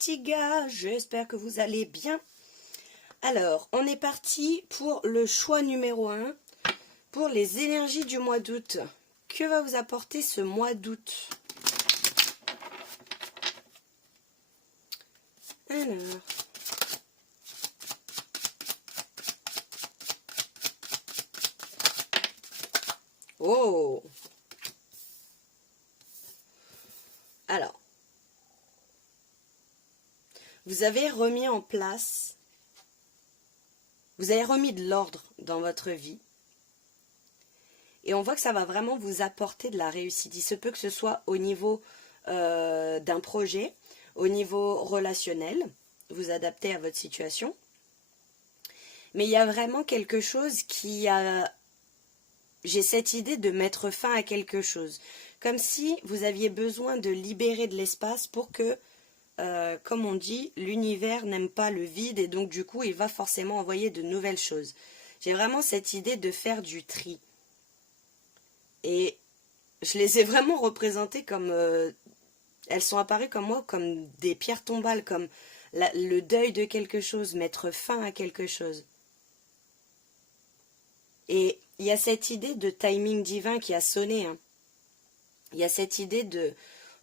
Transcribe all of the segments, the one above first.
petits gars, j'espère que vous allez bien. Alors, on est parti pour le choix numéro 1, pour les énergies du mois d'août. Que va vous apporter ce mois d'août? Alors... Oh! Alors, vous avez remis en place, vous avez remis de l'ordre dans votre vie. Et on voit que ça va vraiment vous apporter de la réussite. Il se peut que ce soit au niveau d'un projet, au niveau relationnel, vous adaptez à votre situation. Mais il y a vraiment quelque chose qui a... J'ai cette idée de mettre fin à quelque chose. Comme si vous aviez besoin de libérer de l'espace pour que, comme on dit, l'univers n'aime pas le vide et donc du coup il va forcément envoyer de nouvelles choses. J'ai vraiment cette idée de faire du tri. Et je les ai vraiment représentées comme... elles sont apparues comme moi, comme des pierres tombales, comme le deuil de quelque chose, mettre fin à quelque chose. Et il y a cette idée de timing divin qui a sonné. Hein. Il y a cette idée de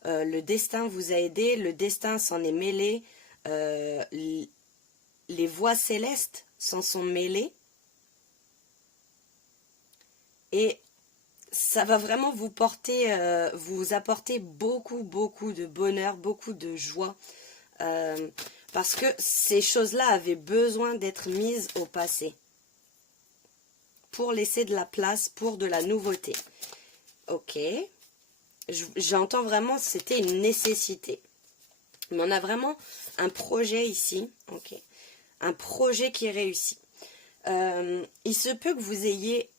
le destin vous a aidé, le destin s'en est mêlé, les voix célestes s'en sont mêlées. Et ça va vraiment vous porter, vous apporter beaucoup de bonheur, beaucoup de joie. Parce que ces choses-là avaient besoin d'être mises au passé. Pour laisser de la place pour de la nouveauté. Ok. J'entends vraiment, c'était une nécessité. Mais on a vraiment un projet ici. Ok. Un projet qui réussit. Il se peut que vous ayez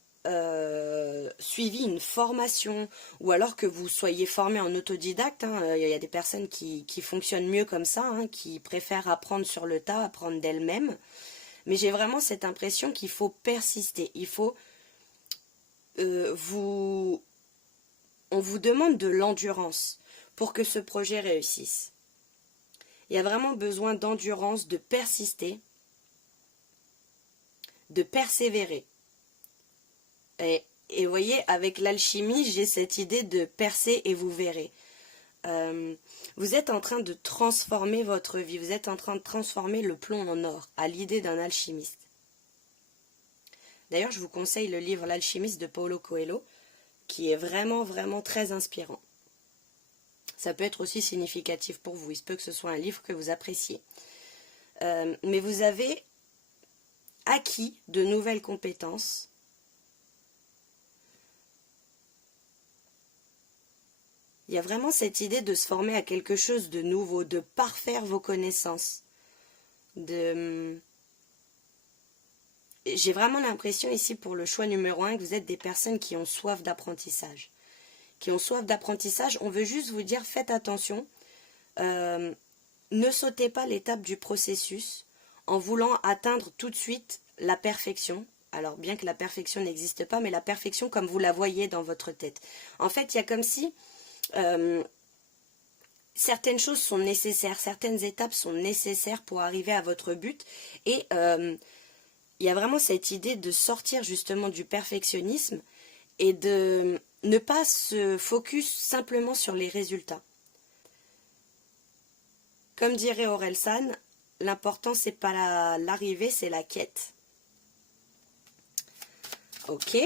suivi une formation ou alors que vous soyez formé en autodidacte. Hein. Il y a des personnes qui fonctionnent mieux comme ça, hein, qui préfèrent apprendre sur le tas, apprendre d'elles-mêmes. Mais j'ai vraiment cette impression qu'il faut persister. Il faut... on vous demande de l'endurance pour que ce projet réussisse. Il y a vraiment besoin d'endurance, de persister, de persévérer. Et vous voyez, avec l'alchimie, j'ai cette idée de percer et vous verrez. Vous êtes en train de transformer votre vie, vous êtes en train de transformer le plomb en or, à l'idée d'un alchimiste. D'ailleurs, je vous conseille le livre L'Alchimiste de Paulo Coelho, qui est vraiment très inspirant. Ça peut être aussi significatif pour vous, il se peut que ce soit un livre que vous appréciez. Mais vous avez acquis de nouvelles compétences. Il y a vraiment cette idée de se former à quelque chose de nouveau, de parfaire vos connaissances. J'ai vraiment l'impression ici pour le choix numéro 1 que vous êtes des personnes qui ont soif d'apprentissage. Qui ont soif d'apprentissage, on veut juste vous dire faites attention. Ne sautez pas l'étape du processus en voulant atteindre tout de suite la perfection. Alors bien que la perfection n'existe pas, mais la perfection comme vous la voyez dans votre tête. En fait, il y a comme si... certaines choses sont nécessaires, certaines étapes sont nécessaires pour arriver à votre but et il y a vraiment cette idée de sortir justement du perfectionnisme et de ne pas se focus simplement sur les résultats. Comme dirait Orelsan, l'important c'est pas l'arrivée, c'est la quête. Ok.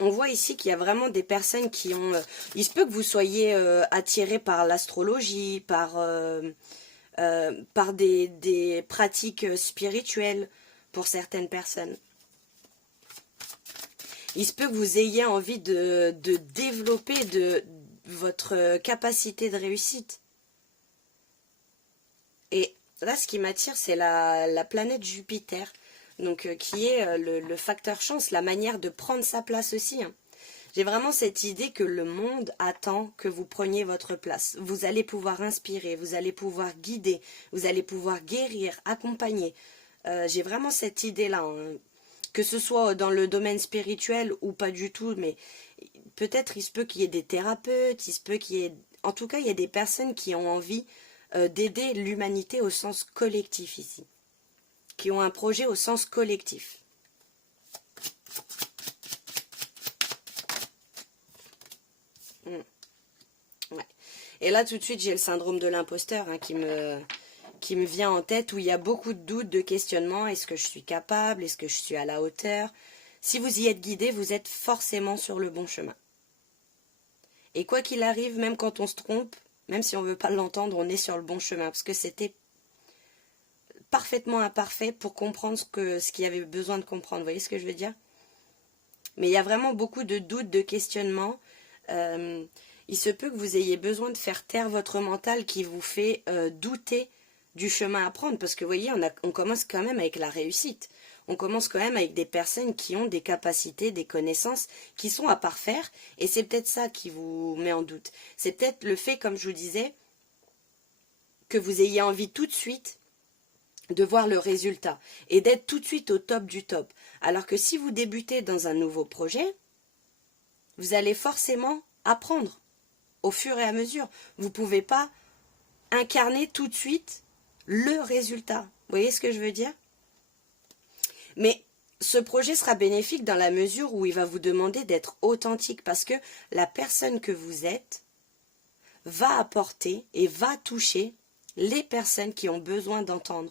On voit ici qu'il y a vraiment des personnes qui ont... il se peut que vous soyez attirés par l'astrologie, par des pratiques spirituelles pour certaines personnes. Il se peut que vous ayez envie de développer votre capacité de réussite. Et là, ce qui m'attire, c'est la planète Jupiter. Donc, qui est le facteur chance, la manière de prendre sa place aussi. Hein. J'ai vraiment cette idée que le monde attend que vous preniez votre place. Vous allez pouvoir inspirer, vous allez pouvoir guider, vous allez pouvoir guérir, accompagner. J'ai vraiment cette idée-là, hein. Que ce soit dans le domaine spirituel ou pas du tout, mais peut-être il se peut qu'il y ait des thérapeutes, il se peut qu'il y ait en tout cas, il y a des personnes qui ont envie d'aider l'humanité au sens collectif ici, qui ont un projet au sens collectif. Ouais. Et là, tout de suite, j'ai le syndrome de l'imposteur hein, qui me vient en tête, où il y a beaucoup de doutes, de questionnements. Est-ce que je suis capable? Est-ce que je suis à la hauteur? Si vous y êtes guidé, vous êtes forcément sur le bon chemin. Et quoi qu'il arrive, même quand on se trompe, même si on ne veut pas l'entendre, on est sur le bon chemin. Parce que c'était parfaitement imparfait pour comprendre ce qu'il y avait besoin de comprendre. Vous voyez ce que je veux dire? Mais il y a vraiment beaucoup de doutes, de questionnements. Il se peut que vous ayez besoin de faire taire votre mental qui vous fait douter du chemin à prendre. Parce que vous voyez, on commence quand même avec la réussite. On commence quand même avec des personnes qui ont des capacités, des connaissances qui sont à parfaire. Et c'est peut-être ça qui vous met en doute. C'est peut-être le fait, comme je vous disais, que vous ayez envie tout de suite de voir le résultat et d'être tout de suite au top du top. Alors que si vous débutez dans un nouveau projet, vous allez forcément apprendre au fur et à mesure. Vous ne pouvez pas incarner tout de suite le résultat. Vous voyez ce que je veux dire? Mais ce projet sera bénéfique dans la mesure où il va vous demander d'être authentique parce que la personne que vous êtes va apporter et va toucher les personnes qui ont besoin d'entendre,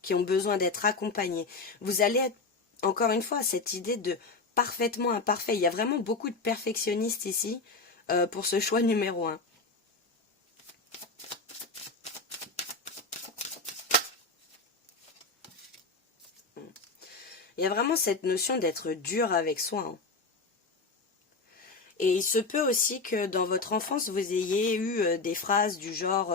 qui ont besoin d'être accompagnées. Vous allez être, encore une fois, cette idée de parfaitement imparfait. Il y a vraiment beaucoup de perfectionnistes ici pour ce choix numéro 1. Il y a vraiment cette notion d'être dur avec soi. Hein. Et il se peut aussi que dans votre enfance, vous ayez eu des phrases du genre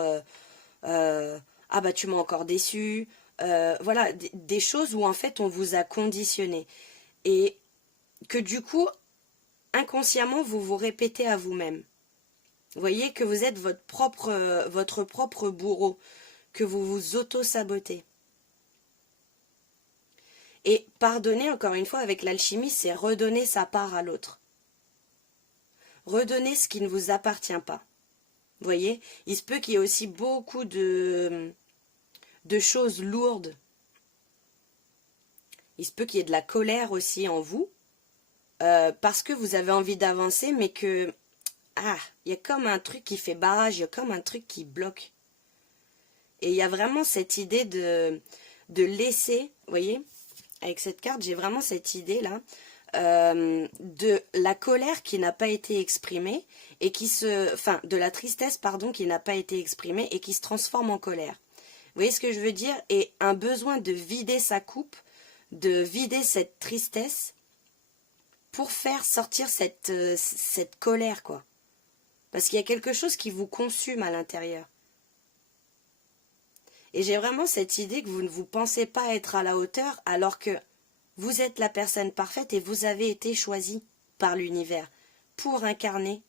ah bah tu m'as encore déçu. Voilà, des choses où en fait on vous a conditionné. Et que du coup, inconsciemment, vous vous répétez à vous-même. Vous voyez que vous êtes votre propre bourreau, que vous vous auto-sabotez. Et pardonner, encore une fois, avec l'alchimie, c'est redonner sa part à l'autre. Redonner ce qui ne vous appartient pas. Vous voyez, il se peut qu'il y ait aussi beaucoup de choses lourdes. Il se peut qu'il y ait de la colère aussi en vous, parce que vous avez envie d'avancer, mais que, il y a comme un truc qui fait barrage, il y a comme un truc qui bloque. Et il y a vraiment cette idée de laisser, vous voyez, avec cette carte, j'ai vraiment cette idée-là, de la colère qui n'a pas été exprimée, et de la tristesse, pardon, qui n'a pas été exprimée, et qui se transforme en colère. Vous voyez ce que je veux dire? Et un besoin de vider sa coupe, de vider cette tristesse, pour faire sortir cette colère, quoi. Parce qu'il y a quelque chose qui vous consume à l'intérieur. Et j'ai vraiment cette idée que vous ne vous pensez pas être à la hauteur alors que vous êtes la personne parfaite et vous avez été choisi par l'univers pour incarner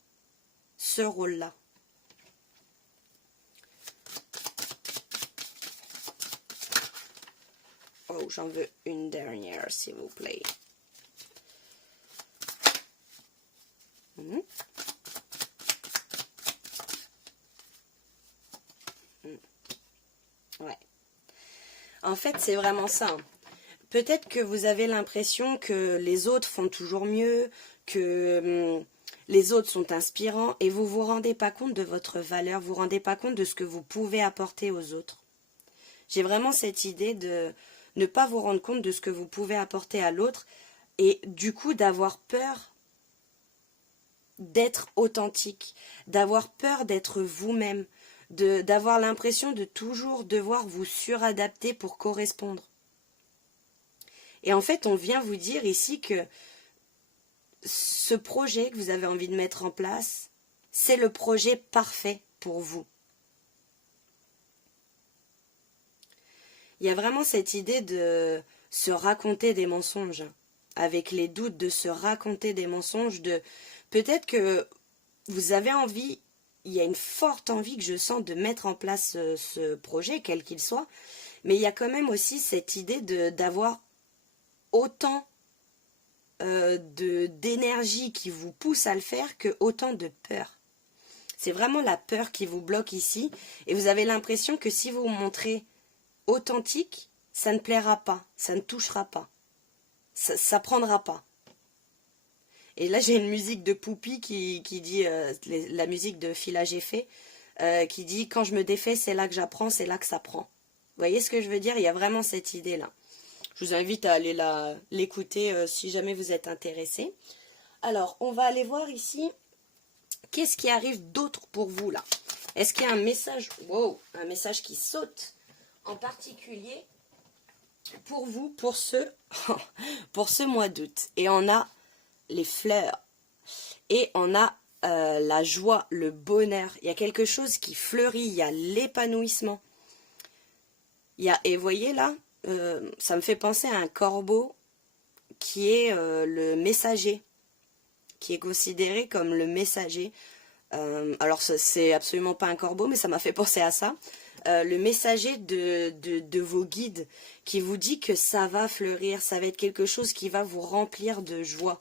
ce rôle-là. Oh, j'en veux une dernière, s'il vous plaît. Ouais. En fait, c'est vraiment ça. Peut-être que vous avez l'impression que les autres font toujours mieux, que les autres sont inspirants, et vous ne vous rendez pas compte de votre valeur, vous ne vous rendez pas compte de ce que vous pouvez apporter aux autres. J'ai vraiment cette idée de ne pas vous rendre compte de ce que vous pouvez apporter à l'autre, et du coup d'avoir peur d'être authentique, d'avoir peur d'être vous-même, d'avoir l'impression de toujours devoir vous suradapter pour correspondre. Et en fait, on vient vous dire ici que ce projet que vous avez envie de mettre en place, c'est le projet parfait pour vous. Il y a vraiment cette idée de se raconter des mensonges, avec les doutes de se raconter des mensonges, de peut-être que vous avez envie, il y a une forte envie que je sens de mettre en place ce projet, quel qu'il soit, mais il y a quand même aussi cette idée d'avoir autant d'énergie qui vous pousse à le faire que autant de peur. C'est vraiment la peur qui vous bloque ici. Et vous avez l'impression que si vous vous montrez authentique, ça ne plaira pas, ça ne touchera pas. Ça prendra pas. Et là, j'ai une musique de Poupie qui dit, la musique de Filage Effet, qui dit « Quand je me défais, c'est là que j'apprends, c'est là que ça prend ». Vous voyez ce que je veux dire? Il y a vraiment cette idée-là. Je vous invite à aller l'écouter si jamais vous êtes intéressé. Alors, on va aller voir ici, qu'est-ce qui arrive d'autre pour vous là? Est-ce qu'il y a un message, wow, un message qui saute en particulier pour vous, pour ce mois d'août? Et on a les fleurs, et on a la joie, le bonheur. Il y a quelque chose qui fleurit, il y a l'épanouissement. Et vous voyez là, ça me fait penser à un corbeau qui est le messager, qui est considéré comme le messager. Alors c'est absolument pas un corbeau, mais ça m'a fait penser à ça. Le messager de vos guides qui vous dit que ça va fleurir, ça va être quelque chose qui va vous remplir de joie.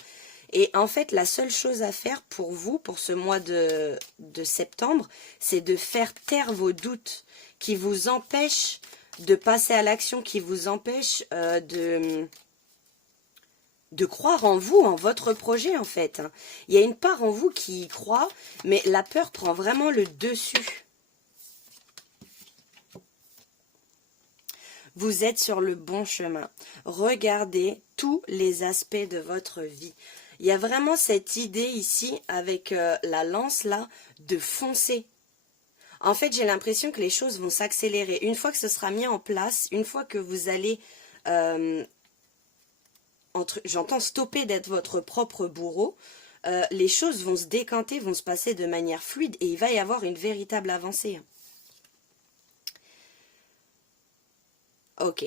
Et en fait, la seule chose à faire pour vous, pour ce mois de septembre, c'est de faire taire vos doutes qui vous empêchent de passer à l'action, qui vous empêchent de croire en vous, en votre projet en fait. Il y a une part en vous qui y croit, mais la peur prend vraiment le dessus. Vous êtes sur le bon chemin. Regardez tous les aspects de votre vie. Il y a vraiment cette idée ici, avec la lance là, de foncer. En fait, j'ai l'impression que les choses vont s'accélérer. Une fois que ce sera mis en place, une fois que vous allez, j'entends stopper d'être votre propre bourreau, les choses vont se décanter, vont se passer de manière fluide et il va y avoir une véritable avancée. Ok.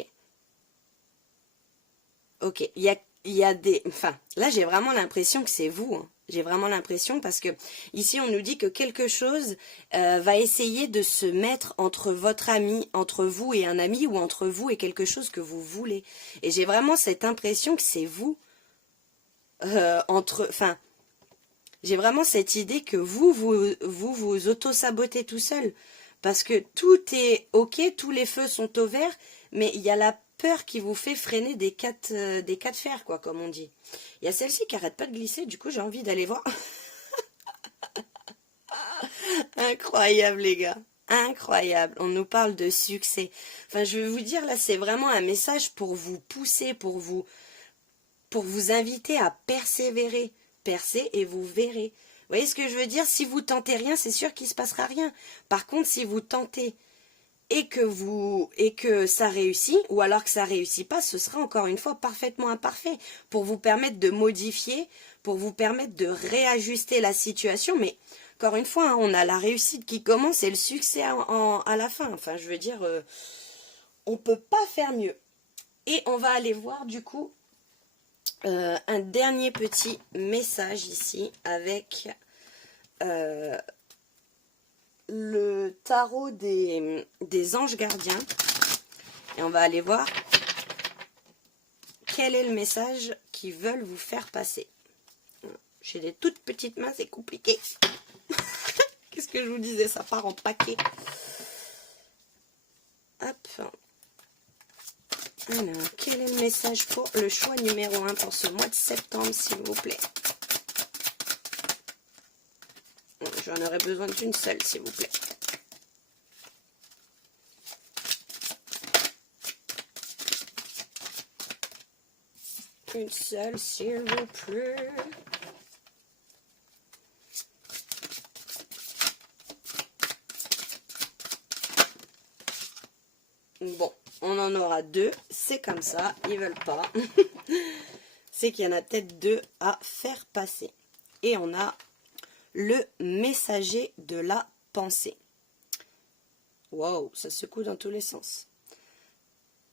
Ok, il y a des... Enfin, là, j'ai vraiment l'impression que c'est vous. Hein. J'ai vraiment l'impression parce que ici, on nous dit que quelque chose va essayer de se mettre entre votre ami, entre vous et un ami, ou entre vous et quelque chose que vous voulez. Et j'ai vraiment cette impression que c'est vous. Enfin, j'ai vraiment cette idée que vous auto-sabotez tout seul. Parce que tout est ok, tous les feux sont au vert, mais il y a la peur qui vous fait freiner des cas de fer, quoi, comme on dit. Il y a celle-ci qui arrête pas de glisser, du coup j'ai envie d'aller voir. Incroyable les gars, incroyable. On nous parle de succès. Enfin, je vais vous dire, là, c'est vraiment un message pour vous pousser, pour vous inviter à persévérer. Percez et vous verrez. Vous voyez ce que je veux dire? Si vous tentez rien, c'est sûr qu'il ne se passera rien. Par contre, si vous tentez et que ça réussit, ou alors que ça réussit pas, ce sera encore une fois parfaitement imparfait pour vous permettre de modifier, pour vous permettre de réajuster la situation. Mais encore une fois, hein, on a la réussite qui commence et le succès à la fin. Enfin, je veux dire, on peut pas faire mieux. Et on va aller voir du coup un dernier petit message ici avec le tarot des anges gardiens. Et on va aller voir quel est le message qu'ils veulent vous faire passer. J'ai des toutes petites mains, c'est compliqué. Qu'est-ce que je vous disais, ça part en paquet. Hop. Alors, quel est le message pour le choix numéro 1 pour ce mois de septembre, s'il vous plaît? J'en aurais besoin d'une seule, s'il vous plaît. Une seule, s'il vous plaît. Bon, on en aura deux, c'est comme ça, ils veulent pas. C'est qu'il y en a peut-être deux à faire passer. Et on a le messager de la pensée. Wow, ça secoue dans tous les sens.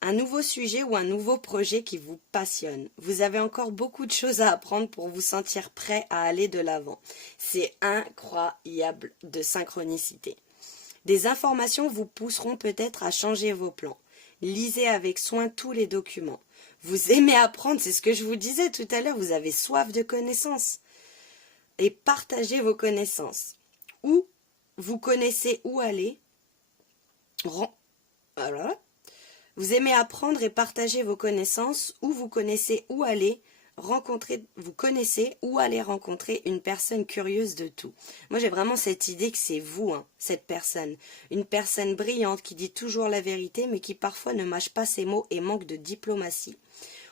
Un nouveau sujet ou un nouveau projet qui vous passionne. Vous avez encore beaucoup de choses à apprendre pour vous sentir prêt à aller de l'avant. C'est incroyable de synchronicité. Des informations vous pousseront peut-être à changer vos plans. Lisez avec soin tous les documents. Vous aimez apprendre, c'est ce que je vous disais tout à l'heure, vous avez soif de connaissances. Et partagez vos connaissances. Ou vous connaissez où aller. Voilà. Vous aimez apprendre et partager vos connaissances, ou vous connaissez où aller rencontrer une personne curieuse de tout. Moi, j'ai vraiment cette idée que c'est vous, hein, cette personne. Une personne brillante qui dit toujours la vérité, mais qui parfois ne mâche pas ses mots et manque de diplomatie.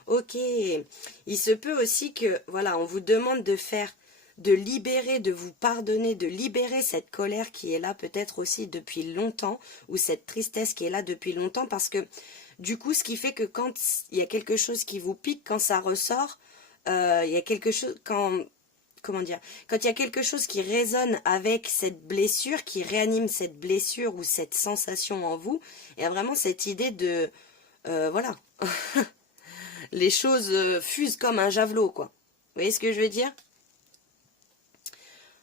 Ok, il se peut aussi que, voilà, on vous demande de libérer, de vous pardonner, de libérer cette colère qui est là peut-être aussi depuis longtemps, ou cette tristesse qui est là depuis longtemps, parce que du coup, ce qui fait que quand il y a quelque chose qui vous pique, quand ça ressort, il y a quelque chose, comment dire, quand il y a quelque chose qui résonne avec cette blessure, qui réanime cette blessure ou cette sensation en vous, il y a vraiment cette idée de, voilà, les choses fusent comme un javelot, quoi. Vous voyez ce que je veux dire?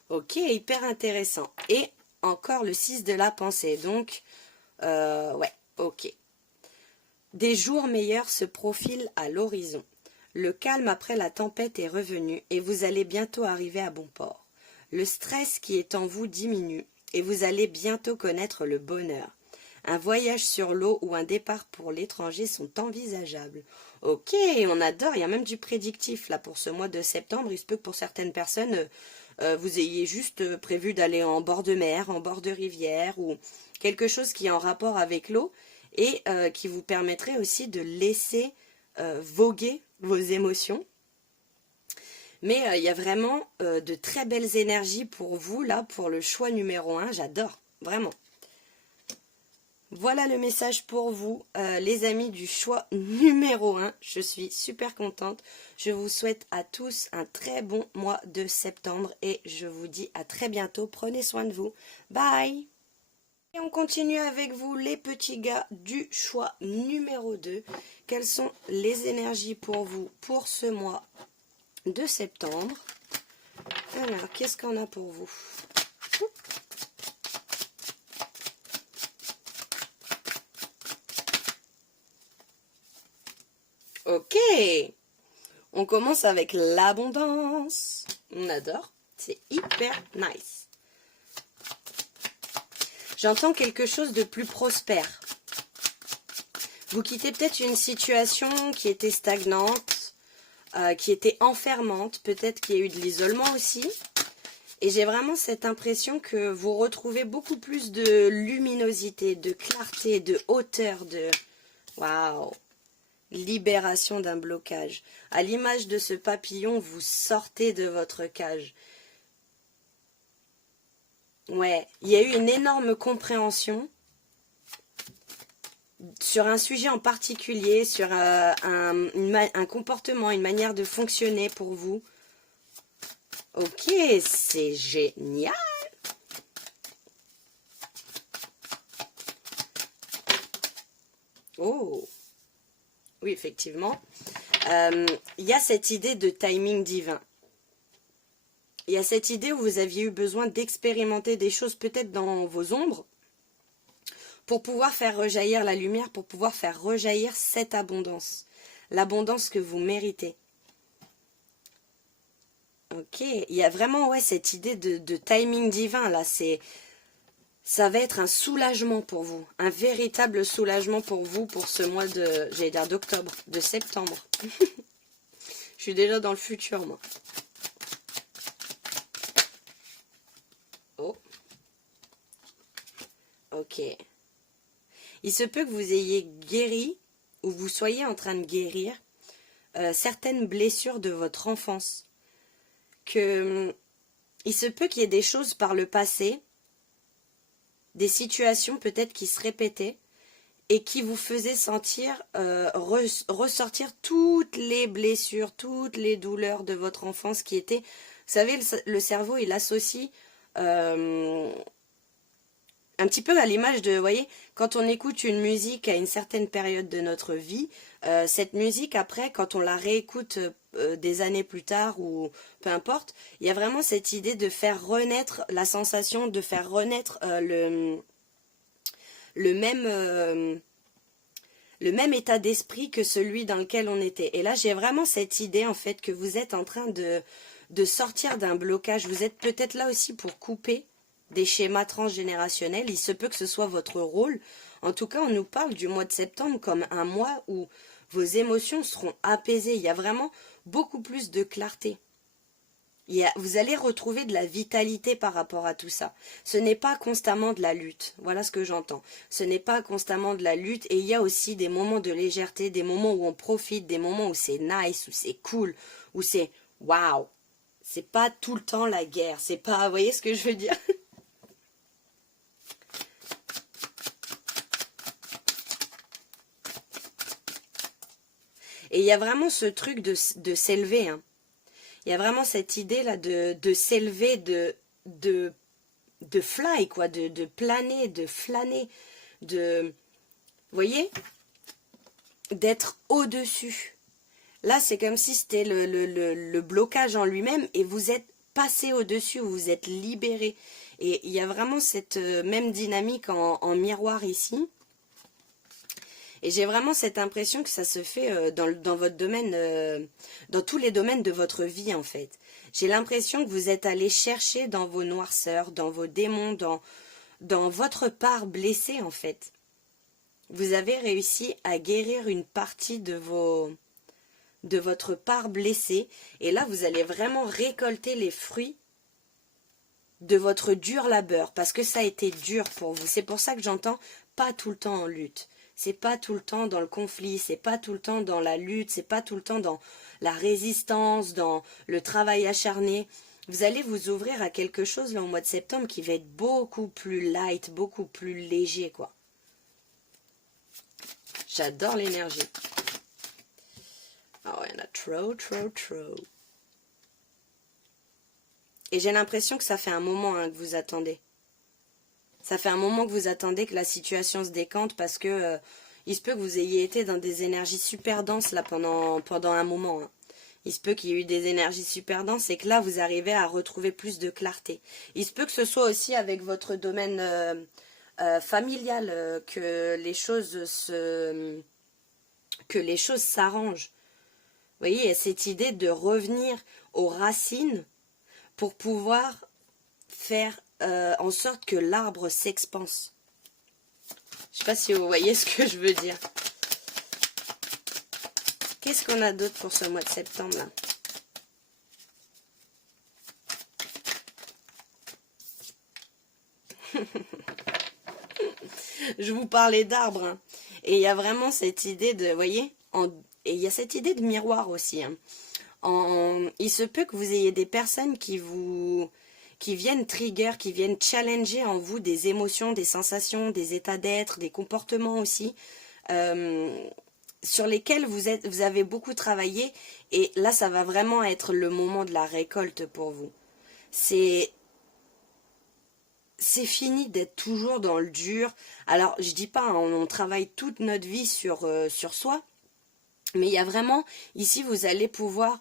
Ok, hyper intéressant. Et encore le 6 de la pensée, donc, ouais, ok. Des jours meilleurs se profilent à l'horizon. Le calme après la tempête est revenu et vous allez bientôt arriver à bon port. Le stress qui est en vous diminue et vous allez bientôt connaître le bonheur. Un voyage sur l'eau ou un départ pour l'étranger sont envisageables. Ok, on adore, il y a même du prédictif là pour ce mois de septembre. Il se peut que pour certaines personnes, vous ayez juste prévu d'aller en bord de mer, en bord de rivière ou quelque chose qui est en rapport avec l'eau et qui vous permettrait aussi de laisser voguer vos émotions. Mais il y a vraiment de très belles énergies pour vous là, pour le choix numéro 1, j'adore, vraiment. Voilà le message pour vous, les amis du choix numéro 1. Je suis super contente. Je vous souhaite à tous un très bon mois de septembre et je vous dis à très bientôt. Prenez soin de vous. Bye! Et on continue avec vous, les petits gars du choix numéro 2. Quelles sont les énergies pour vous pour ce mois de septembre? Alors, qu'est-ce qu'on a pour vous? Ok, on commence avec l'abondance. On adore, c'est hyper nice. J'entends quelque chose de plus prospère. Vous quittez peut-être une situation qui était stagnante, qui était enfermante, peut-être qu'il y a eu de l'isolement aussi. Et j'ai vraiment cette impression que vous retrouvez beaucoup plus de luminosité, de clarté, de hauteur, de... Waouh! Libération d'un blocage. À l'image de ce papillon, vous sortez de votre cage. Ouais, il y a eu une énorme compréhension sur un sujet en particulier, sur un comportement, une manière de fonctionner pour vous. Ok, c'est génial. Oh, oui, effectivement. Il y a cette idée de timing divin. Il y a cette idée où vous aviez eu besoin d'expérimenter des choses peut-être dans vos ombres pour pouvoir faire rejaillir la lumière, pour pouvoir faire rejaillir cette abondance. L'abondance que vous méritez. Ok, il y a vraiment ouais, cette idée de timing divin là, ça va être un soulagement pour vous, un véritable soulagement pour vous pour ce mois de, j'allais dire d'octobre, de septembre. Je suis déjà dans le futur moi. Oh. Ok. Il se peut que vous ayez guéri ou vous soyez en train de guérir certaines blessures de votre enfance. Il se peut qu'il y ait des choses par le passé, des situations peut-être qui se répétaient et qui vous faisaient sentir ressortir toutes les blessures, toutes les douleurs de votre enfance qui étaient... Vous savez, le cerveau, il associe un petit peu à l'image de, vous voyez, quand on écoute une musique à une certaine période de notre vie, cette musique, après, quand on la réécoute des années plus tard ou peu importe, il y a vraiment cette idée de faire renaître la sensation, de faire renaître le même état d'esprit que celui dans lequel on était. Et là, j'ai vraiment cette idée, en fait, que vous êtes en train de sortir d'un blocage. Vous êtes peut-être là aussi pour couper des schémas transgénérationnels. Il se peut que ce soit votre rôle. En tout cas, on nous parle du mois de septembre comme un mois où vos émotions seront apaisées. Il y a vraiment beaucoup plus de clarté. Vous allez retrouver de la vitalité par rapport à tout ça. Ce n'est pas constamment de la lutte. Voilà ce que j'entends. Ce n'est pas constamment de la lutte. Et il y a aussi des moments de légèreté, des moments où on profite, des moments où c'est nice, où c'est cool, où c'est waouh. C'est pas tout le temps la guerre. C'est pas... Vous voyez ce que je veux dire? Et il y a vraiment ce truc de s'élever, hein. Il y a vraiment cette idée-là de s'élever, de fly, quoi, de planer, de flâner, vous voyez, d'être au-dessus. Là, c'est comme si c'était le blocage en lui-même et vous êtes passé au-dessus, vous vous êtes libéré. Et il y a vraiment cette même dynamique en miroir ici. Et j'ai vraiment cette impression que ça se fait dans votre domaine, dans tous les domaines de votre vie en fait. J'ai l'impression que vous êtes allé chercher dans vos noirceurs, dans vos démons, dans votre part blessée en fait. Vous avez réussi à guérir une partie de votre part blessée. Et là, vous allez vraiment récolter les fruits de votre dur labeur. Parce que ça a été dur pour vous. C'est pour ça que j'entends pas tout le temps en lutte. C'est pas tout le temps dans le conflit, c'est pas tout le temps dans la lutte, c'est pas tout le temps dans la résistance, dans le travail acharné. Vous allez vous ouvrir à quelque chose là au mois de septembre qui va être beaucoup plus light, beaucoup plus léger quoi. J'adore l'énergie. Oh, il y en a trop. Et j'ai l'impression que ça fait un moment hein, que vous attendez. Ça fait un moment que vous attendez que la situation se décante parce que il se peut que vous ayez été dans des énergies super denses là pendant un moment. Hein. Il se peut qu'il y ait eu des énergies super denses et que là vous arrivez à retrouver plus de clarté. Il se peut que ce soit aussi avec votre domaine familial que les choses s'arrangent. Vous voyez, il y a cette idée de revenir aux racines pour pouvoir faire en sorte que l'arbre s'expanse. Je ne sais pas si vous voyez ce que je veux dire. Qu'est-ce qu'on a d'autre pour ce mois de septembre là? Je vous parlais d'arbres. Hein. Et il y a vraiment cette idée de, vous voyez, et il y a cette idée de miroir aussi. Hein. Il se peut que vous ayez des personnes qui viennent trigger, qui viennent challenger en vous des émotions, des sensations, des états d'être, des comportements aussi, sur lesquels vous avez beaucoup travaillé. Et là, ça va vraiment être le moment de la récolte pour vous. C'est fini d'être toujours dans le dur. Alors, je dis pas, hein, on travaille toute notre vie sur soi, mais il y a vraiment, ici, vous allez pouvoir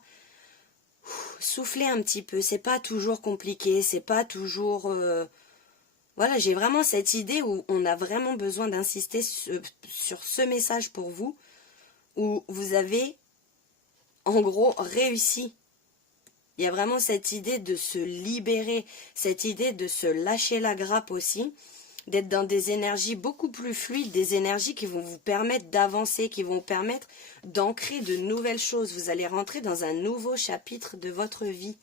souffler un petit peu. C'est pas toujours compliqué, c'est pas toujours... Voilà, j'ai vraiment cette idée où on a vraiment besoin d'insister sur ce message pour vous, où vous avez, en gros, réussi. Il y a vraiment cette idée de se libérer, cette idée de se lâcher la grappe aussi, d'être dans des énergies beaucoup plus fluides, des énergies qui vont vous permettre d'avancer, qui vont vous permettre d'ancrer de nouvelles choses. Vous allez rentrer dans un nouveau chapitre de votre vie.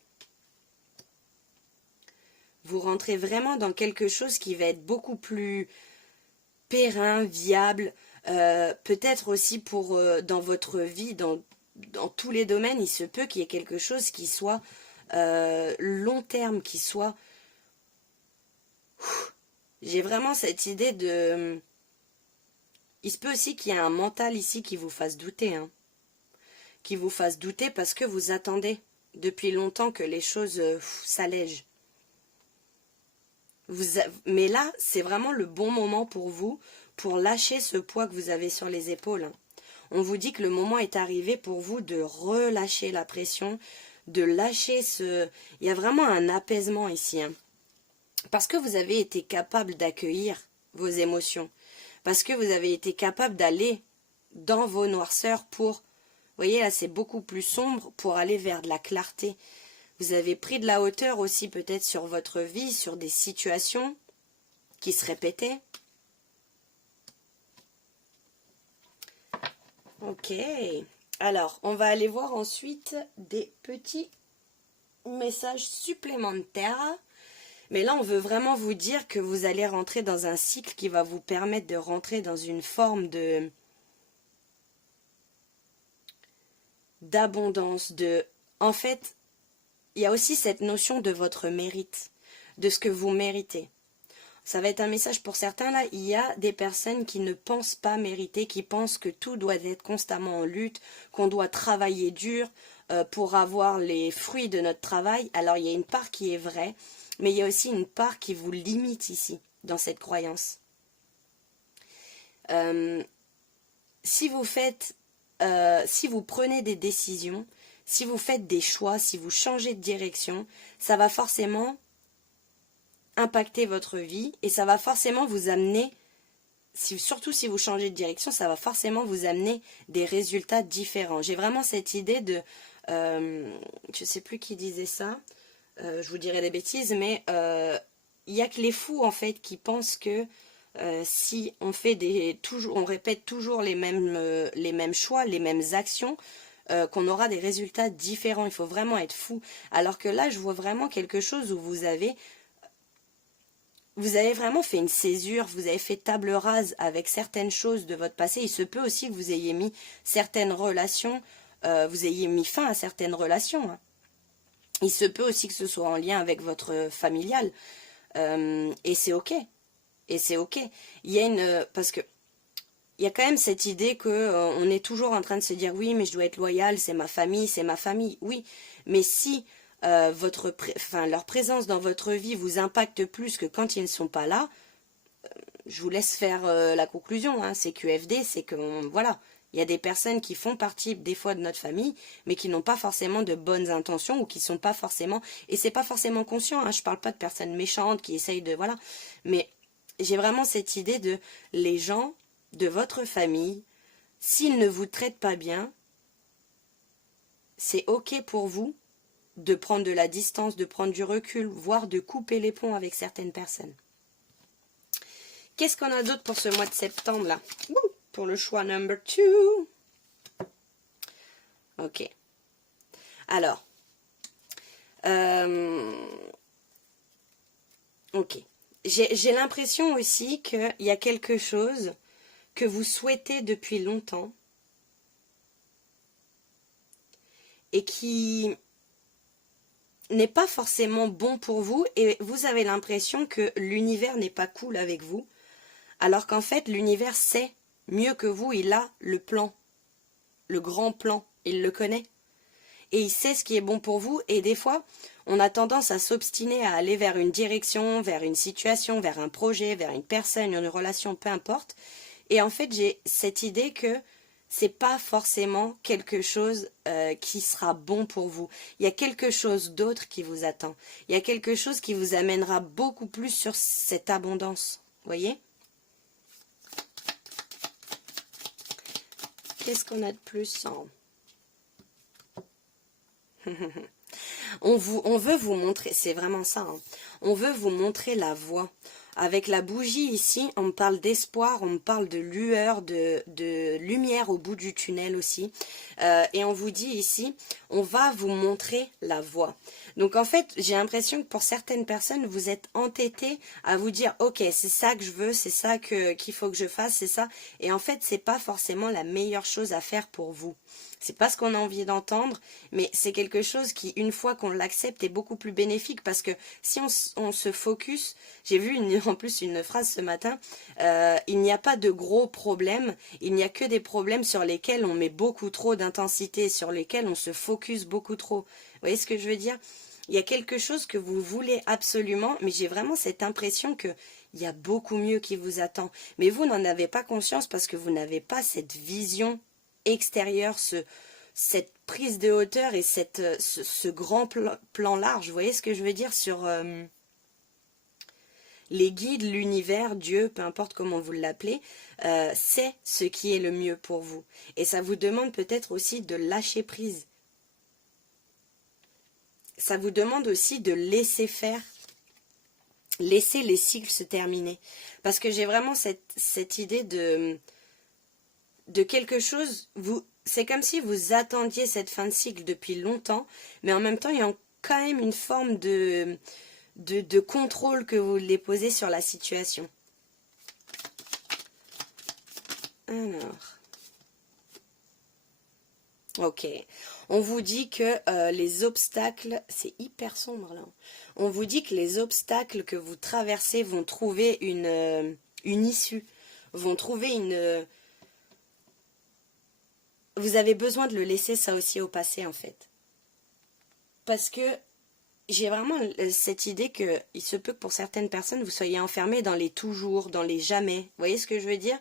Vous rentrez vraiment dans quelque chose qui va être beaucoup plus périn, viable, peut-être aussi pour dans votre vie, dans tous les domaines, il se peut qu'il y ait quelque chose qui soit long terme, qui soit... J'ai vraiment cette idée de... Il se peut aussi qu'il y ait un mental ici qui vous fasse douter. Hein. Qui vous fasse douter parce que vous attendez depuis longtemps que les choses s'allègent. Mais là, c'est vraiment le bon moment pour vous, pour lâcher ce poids que vous avez sur les épaules. Hein. On vous dit que le moment est arrivé pour vous de relâcher la pression, de lâcher ce... Il y a vraiment un apaisement ici. Hein. Parce que vous avez été capable d'accueillir vos émotions. Parce que vous avez été capable d'aller dans vos noirceurs pour... Vous voyez, là, c'est beaucoup plus sombre pour aller vers de la clarté. Vous avez pris de la hauteur aussi peut-être sur votre vie, sur des situations qui se répétaient. Ok. Alors, on va aller voir ensuite des petits messages supplémentaires. Mais là, on veut vraiment vous dire que vous allez rentrer dans un cycle qui va vous permettre de rentrer dans une forme d'abondance, En fait, il y a aussi cette notion de votre mérite, de ce que vous méritez. Ça va être un message pour certains, là, il y a des personnes qui ne pensent pas mériter, qui pensent que tout doit être constamment en lutte, qu'on doit travailler dur pour avoir les fruits de notre travail. Alors, il y a une part qui est vraie, mais il y a aussi une part qui vous limite ici, dans cette croyance. Si vous prenez des décisions, si vous faites des choix, si vous changez de direction, ça va forcément impacter votre vie et ça va forcément vous amener, surtout si vous changez de direction, ça va forcément vous amener des résultats différents. J'ai vraiment cette idée de, je sais plus qui disait ça, je vous dirai des bêtises, mais il n'y a que les fous en fait qui pensent que si on fait on répète toujours les mêmes choix, les mêmes actions, qu'on aura des résultats différents. Il faut vraiment être fou. Alors que là, je vois vraiment quelque chose où vous avez vraiment fait une césure, vous avez fait table rase avec certaines choses de votre passé. Il se peut aussi que vous ayez mis certaines relations, vous ayez mis fin à certaines relations. Hein. Il se peut aussi que ce soit en lien avec votre familial. Et c'est ok. Et c'est ok. Il y a parce que il y a quand même cette idée que on est toujours en train de se dire oui, mais je dois être loyal, c'est ma famille, c'est ma famille. Oui, mais si leur présence dans votre vie vous impacte plus que quand ils ne sont pas là, je vous laisse faire la conclusion. Hein, c'est QFD, c'est que voilà, il y a des personnes qui font partie des fois de notre famille, mais qui n'ont pas forcément de bonnes intentions ou qui sont pas forcément, et c'est pas forcément conscient. Hein, je parle pas de personnes méchantes qui essayent de voilà, mais j'ai vraiment cette idée de les gens de votre famille, s'ils ne vous traitent pas bien, c'est ok pour vous de prendre de la distance, de prendre du recul, voire de couper les ponts avec certaines personnes. Qu'est-ce qu'on a d'autre pour ce mois de septembre là? Pour le choix number 2. Ok. Alors. Ok. J'ai l'impression aussi qu'il y a quelque chose que vous souhaitez depuis longtemps et qui n'est pas forcément bon pour vous et vous avez l'impression que l'univers n'est pas cool avec vous, alors qu'en fait l'univers sait mieux que vous, il a le plan, le grand plan, il le connaît et il sait ce qui est bon pour vous. Et des fois on a tendance à s'obstiner à aller vers une direction, vers une situation, vers un projet, vers une personne, une relation, peu importe. Et en fait, j'ai cette idée que c'est pas forcément quelque chose qui sera bon pour vous. Il y a quelque chose d'autre qui vous attend. Il y a quelque chose qui vous amènera beaucoup plus sur cette abondance. Voyez? Qu'est-ce qu'on a de plus en... On veut vous montrer, c'est vraiment ça, hein. On veut vous montrer la voie. Avec la bougie ici, on me parle d'espoir, on me parle de lueur, de lumière au bout du tunnel aussi. Et on vous dit ici, on va vous montrer la voie. Donc en fait, j'ai l'impression que pour certaines personnes, vous êtes entêtés à vous dire, ok, c'est ça que je veux, c'est ça qu'il faut que je fasse, c'est ça. Et en fait, c'est pas forcément la meilleure chose à faire pour vous. C'est pas ce qu'on a envie d'entendre, mais c'est quelque chose qui, une fois qu'on l'accepte, est beaucoup plus bénéfique parce que si on se focus, j'ai vu en plus une phrase ce matin, il n'y a pas de gros problèmes, il n'y a que des problèmes sur lesquels on met beaucoup trop d'intensité, sur lesquels on se focus beaucoup trop. Vous voyez ce que je veux dire? Il y a quelque chose que vous voulez absolument, mais j'ai vraiment cette impression que il y a beaucoup mieux qui vous attend. Mais vous n'en avez pas conscience parce que vous n'avez pas cette vision extérieur, cette prise de hauteur et ce grand plan large. Vous voyez ce que je veux dire sur les guides, l'univers, Dieu, peu importe comment vous l'appelez, c'est ce qui est le mieux pour vous. Et ça vous demande peut-être aussi de lâcher prise. ça vous demande aussi de laisser faire, laisser les cycles se terminer. Parce que j'ai vraiment cette idée de quelque chose, c'est comme si vous attendiez cette fin de cycle depuis longtemps, mais en même temps, il y a quand même une forme de contrôle que vous voulez poser sur la situation. Alors, ok. On vous dit que les obstacles, c'est hyper sombre là. On vous dit que les obstacles que vous traversez vont trouver une issue, vont trouver une... Vous avez besoin de le laisser ça aussi au passé en fait. Parce que j'ai vraiment cette idée que il se peut que pour certaines personnes, vous soyez enfermés dans les toujours, dans les jamais. Vous voyez ce que je veux dire?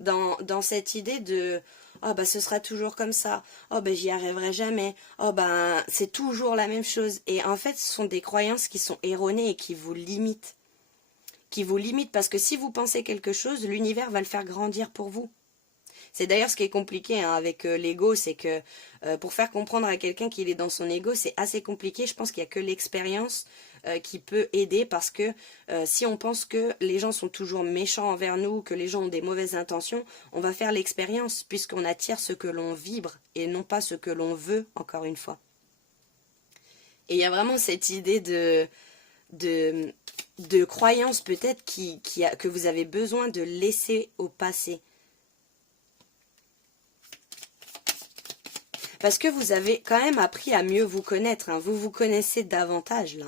Dans cette idée de oh bah ce sera toujours comme ça, oh bah j'y arriverai jamais, oh bah c'est toujours la même chose. Et en fait ce sont des croyances qui sont erronées et qui vous limitent. Qui vous limitent parce que si vous pensez quelque chose, l'univers va le faire grandir pour vous. C'est d'ailleurs ce qui est compliqué hein, avec l'ego, c'est que pour faire comprendre à quelqu'un qu'il est dans son ego, c'est assez compliqué. Je pense qu'il n'y a que l'expérience qui peut aider parce que si on pense que les gens sont toujours méchants envers nous, que les gens ont des mauvaises intentions, on va faire l'expérience puisqu'on attire ce que l'on vibre et non pas ce que l'on veut, encore une fois. Et il y a vraiment cette idée de croyance peut-être que vous avez besoin de laisser au passé. Parce que vous avez quand même appris à mieux vous connaître. Hein. Vous vous connaissez davantage, là.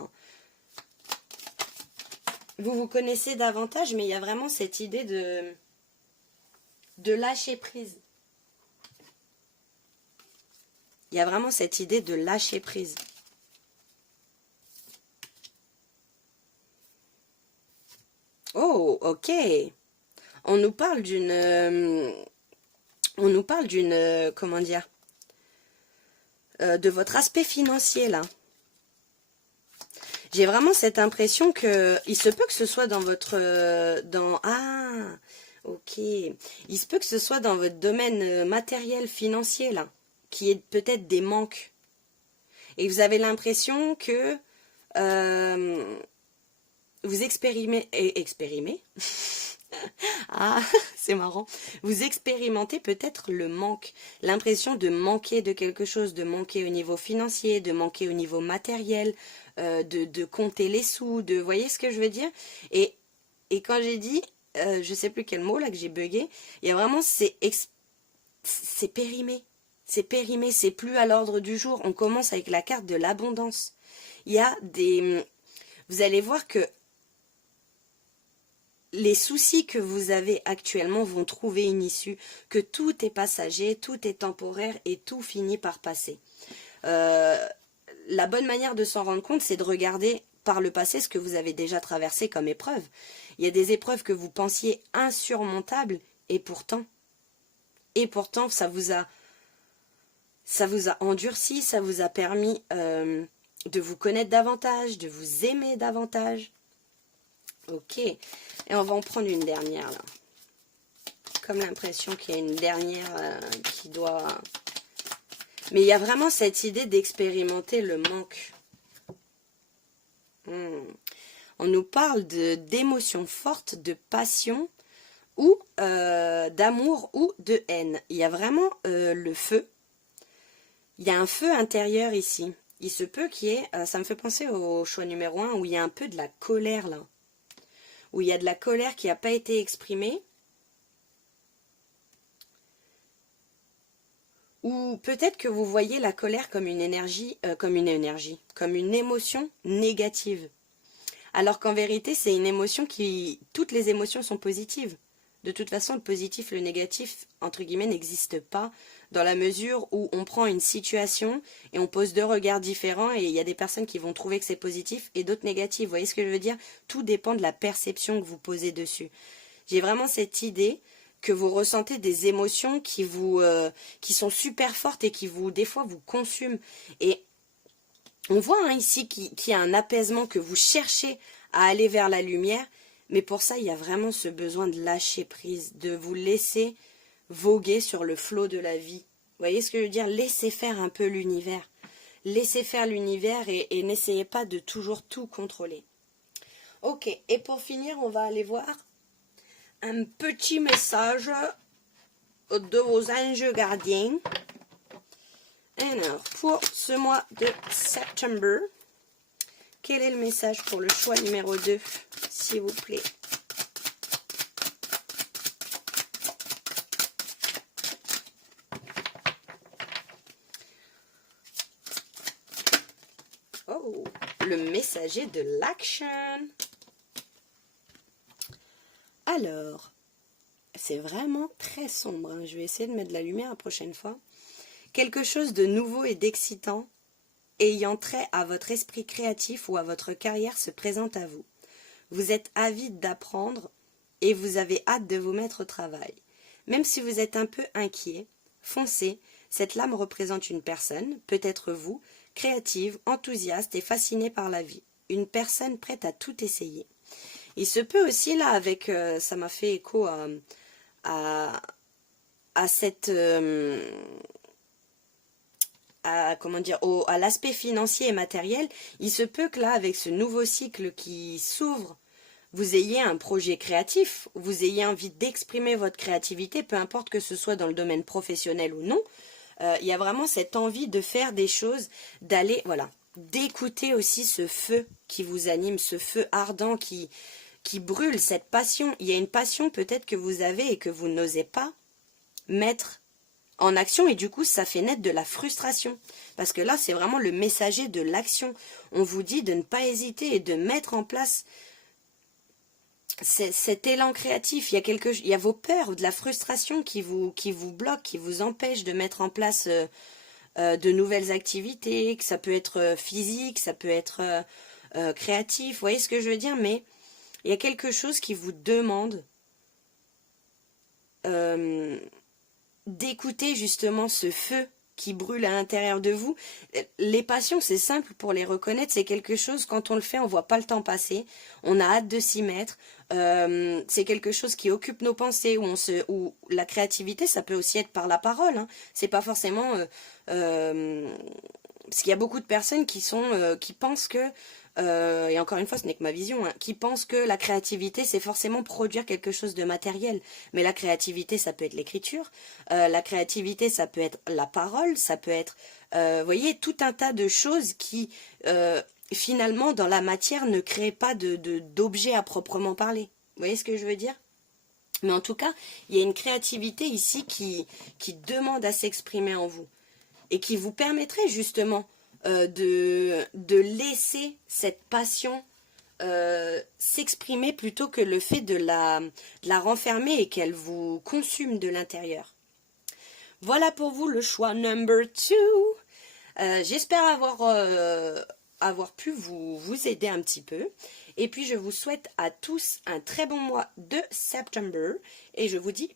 Vous vous connaissez davantage, mais il y a vraiment cette idée de lâcher prise. Il y a vraiment cette idée de lâcher prise. Oh, ok. On nous parle d'une... comment dire, de votre aspect financier là. J'ai vraiment cette impression que il se peut que ce soit dans votre ok, il se peut que ce soit dans votre domaine matériel financier là, qui est peut-être des manques. Et vous avez l'impression que vous expérimentez ah, c'est marrant. Vous expérimentez peut-être le manque, l'impression de manquer de quelque chose, de manquer au niveau financier, de manquer au niveau matériel, de compter les sous, de... Voyez ce que je veux dire? Et quand j'ai dit, je sais plus quel mot là que j'ai bugué, il y a vraiment, c'est périmé. C'est périmé, c'est plus à l'ordre du jour. On commence avec la carte de l'abondance. Il y a des... Vous allez voir que les soucis que vous avez actuellement vont trouver une issue, que tout est passager, tout est temporaire et tout finit par passer. La bonne manière de s'en rendre compte, c'est de regarder par le passé ce que vous avez déjà traversé comme épreuve. Il y a des épreuves que vous pensiez insurmontables et pourtant ça vous a endurci, ça vous a permis de vous connaître davantage, de vous aimer davantage. Ok, et on va en prendre une dernière là. Comme l'impression qu'il y a une dernière qui doit... Mais il y a vraiment cette idée d'expérimenter le manque. On nous parle d'émotions fortes, de passion, ou d'amour ou de haine. Il y a vraiment le feu. Il y a un feu intérieur ici. Il se peut qu'il y ait... ça me fait penser au choix numéro 1 où il y a un peu de la colère là. Où il y a de la colère qui n'a pas été exprimée, ou peut-être que vous voyez la colère comme une comme une émotion négative. Alors qu'en vérité, c'est une émotion qui... Toutes les émotions sont positives. De toute façon, le positif, le négatif, entre guillemets, n'existe pas dans la mesure où on prend une situation et on pose deux regards différents et il y a des personnes qui vont trouver que c'est positif et d'autres négatifs. Vous voyez ce que je veux dire? Tout dépend de la perception que vous posez dessus. J'ai vraiment cette idée que vous ressentez des émotions qui sont super fortes et qui des fois vous consument. Et on voit ici qu'il y a un apaisement, que vous cherchez à aller vers la lumière. Mais pour ça, il y a vraiment ce besoin de lâcher prise, de vous laisser voguer sur le flot de la vie. Vous voyez ce que je veux dire? Laissez faire un peu l'univers. laissez faire l'univers et n'essayez pas de toujours tout contrôler. Ok, et pour finir, on va aller voir un petit message de vos anges gardiens. Alors, pour ce mois de septembre, quel est le message pour le choix numéro 2, s'il vous plaît? Oh, le messager de l'action. Alors, c'est vraiment très sombre, hein. Je vais essayer de mettre de la lumière la prochaine fois. Quelque chose de nouveau et d'excitant ayant trait à votre esprit créatif ou à votre carrière se présente à vous. Vous êtes avide d'apprendre et vous avez hâte de vous mettre au travail. Même si vous êtes un peu inquiet, foncez, cette lame représente une personne, peut-être vous, créative, enthousiaste et fascinée par la vie. Une personne prête à tout essayer. Il se peut aussi, là, avec, ça m'a fait écho à cette... comment dire, à l'aspect financier et matériel, il se peut que là, avec ce nouveau cycle qui s'ouvre, vous ayez un projet créatif, vous ayez envie d'exprimer votre créativité, peu importe que ce soit dans le domaine professionnel ou non. Il y a vraiment cette envie de faire des choses, d'aller, voilà, d'écouter aussi ce feu qui vous anime, ce feu ardent qui brûle, cette passion. Il y a une passion peut-être que vous avez et que vous n'osez pas mettre en action, et du coup ça fait naître de la frustration, parce que là c'est vraiment le messager de l'action. On vous dit de ne pas hésiter et de mettre en place cet élan créatif. Il y a vos peurs, de la frustration qui vous bloque, qui vous empêche de mettre en place de nouvelles activités, que ça peut être physique, ça peut être créatif, vous voyez ce que je veux dire, mais il y a quelque chose qui vous demande d'écouter justement ce feu qui brûle à l'intérieur de vous. Les passions, c'est simple pour les reconnaître, c'est quelque chose, quand on le fait, on voit pas le temps passer, on a hâte de s'y mettre, c'est quelque chose qui occupe nos pensées, où la créativité, ça peut aussi être par la parole, hein. C'est pas forcément... parce qu'il y a beaucoup de personnes qui pensent que, et encore une fois ce n'est que ma vision, hein, qui pensent que la créativité c'est forcément produire quelque chose de matériel. Mais la créativité ça peut être l'écriture, la créativité ça peut être la parole, ça peut être, vous voyez, tout un tas de choses qui finalement dans la matière ne créent pas d'objet à proprement parler. Vous voyez ce que je veux dire? Mais en tout cas, il y a une créativité ici qui demande à s'exprimer en vous, et qui vous permettrait justement de laisser cette passion s'exprimer, plutôt que le fait de la renfermer et qu'elle vous consume de l'intérieur. Voilà pour vous le choix number 2. J'espère avoir pu vous aider un petit peu. Et puis je vous souhaite à tous un très bon mois de septembre. Et je vous dis